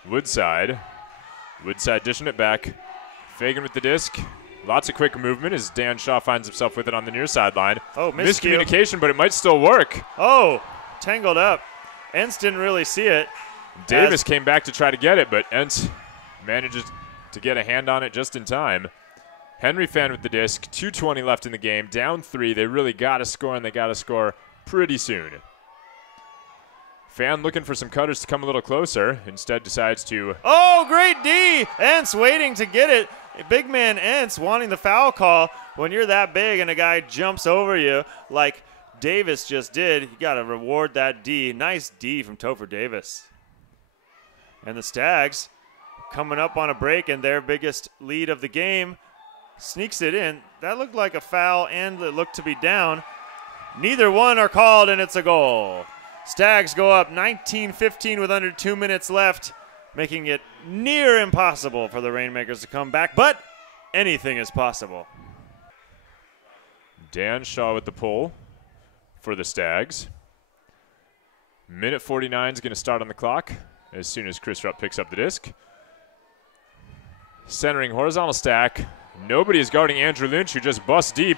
Woodside. Woodside dishing it back. Fagan with the disc. Lots of quick movement as Dan Shaw finds himself with it on the near sideline. Oh, miscommunication, but it might still work. Oh, tangled up. Entz didn't really see it. Davis came back to try to get it, but Entz manages to get a hand on it just in time. Henry Fan with the disc. 2:20 left in the game. Down 3. They really got to score, and they got to score pretty soon. Fan looking for some cutters to come a little closer. Instead decides to... Oh, great D! Entz waiting to get it. Big man Entz wanting the foul call. When you're that big and a guy jumps over you like Davis just did, you got to reward that D. Nice D from Topher Davis. And the Stags coming up on a break, and their biggest lead of the game sneaks it in. That looked like a foul, and it looked to be down. Neither one are called, and it's a goal. Stags go up 19-15 with under 2 minutes left, making it near impossible for the Rainmakers to come back, but anything is possible. Dan Shaw with the pull for the Stags. Minute 49 is going to start on the clock as soon as Chris Rupp picks up the disc. Centering horizontal stack. Nobody is guarding Andrew Lynch, who just busts deep.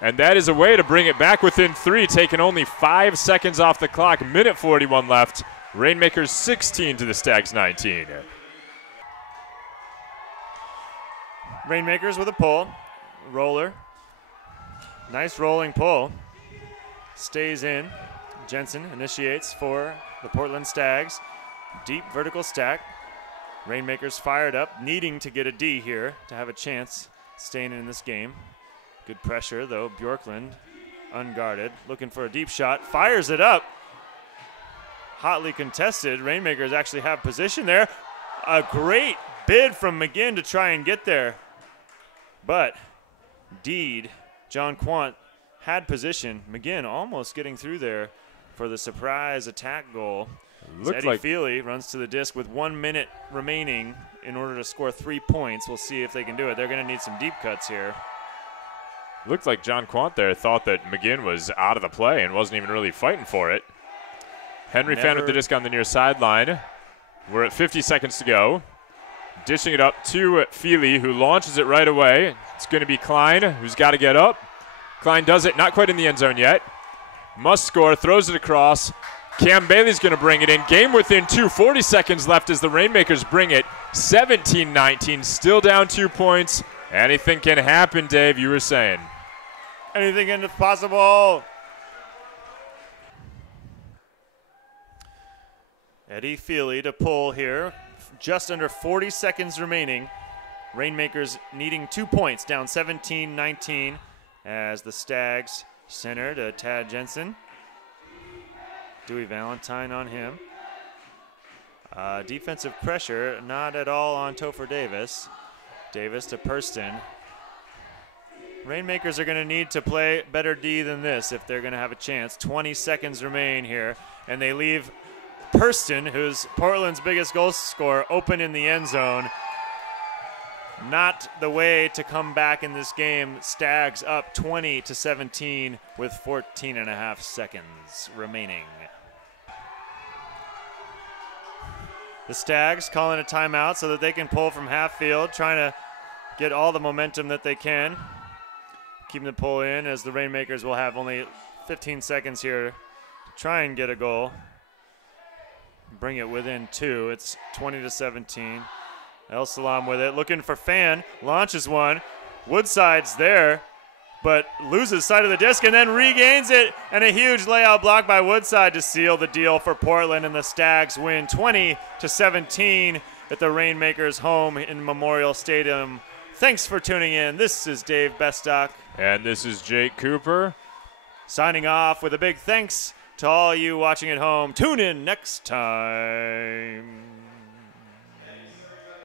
And that is a way to bring it back within 3, taking only 5 seconds off the clock. Minute 41 left. Rainmakers 16 to the Stags 19. Rainmakers with a pull. Roller. Nice rolling pull. Stays in. Jensen initiates for the Portland Stags. Deep vertical stack. Rainmakers fired up, needing to get a D here to have a chance staying in this game. Good pressure, though. Bjorklund unguarded, looking for a deep shot. Fires it up. Hotly contested. Rainmakers actually have position there. A great bid from McGinn to try and get there. But Deed, John Quant, had position. McGinn almost getting through there for the surprise attack goal. Eddie Feely runs to the disc with 1 minute remaining in order to score 3 points. We'll see if they can do it. They're going to need some deep cuts here. Looked like John Quant there thought that McGinn was out of the play and wasn't even really fighting for it. Henry Fan with the disc on the near sideline. We're at 50 seconds to go. Dishing it up to Feely, who launches it right away. It's going to be Klein, who's got to get up. Klein does it, not quite in the end zone yet. Must score, throws it across. Cam Bailey's going to bring it in. Game within 2, 40 seconds left as the Rainmakers bring it. 17-19, still down 2 points. Anything can happen, Dave, you were saying. Anything is possible. Eddie Feely to pull here. Just under 40 seconds remaining. Rainmakers needing 2 points, down 17-19 as the Stags center to Tad Jensen. Dewey Valentine on him. Defensive pressure, not at all on Topher Davis. Davis to Purston. Rainmakers are going to need to play better D than this if they're going to have a chance. 20 seconds remain here, and they leave Purston, who's Portland's biggest goal scorer, open in the end zone. Not the way to come back in this game. Stags up 20-17 with 14.5 seconds remaining. The Stags calling a timeout so that they can pull from half field, trying to get all the momentum that they can. Keeping the pull in as the Rainmakers will have only 15 seconds here to try and get a goal. Bring it within 2. It's 20-17. El Salam with it, looking for Fan, launches one. Woodside's there, but loses sight of the disc and then regains it, and a huge layout block by Woodside to seal the deal for Portland, and the Stags win 20-17 at the Rainmakers home in Memorial Stadium. Thanks for tuning in. This is Dave Bestock. And this is Jake Cooper. Signing off with a big thanks to all you watching at home. Tune in next time.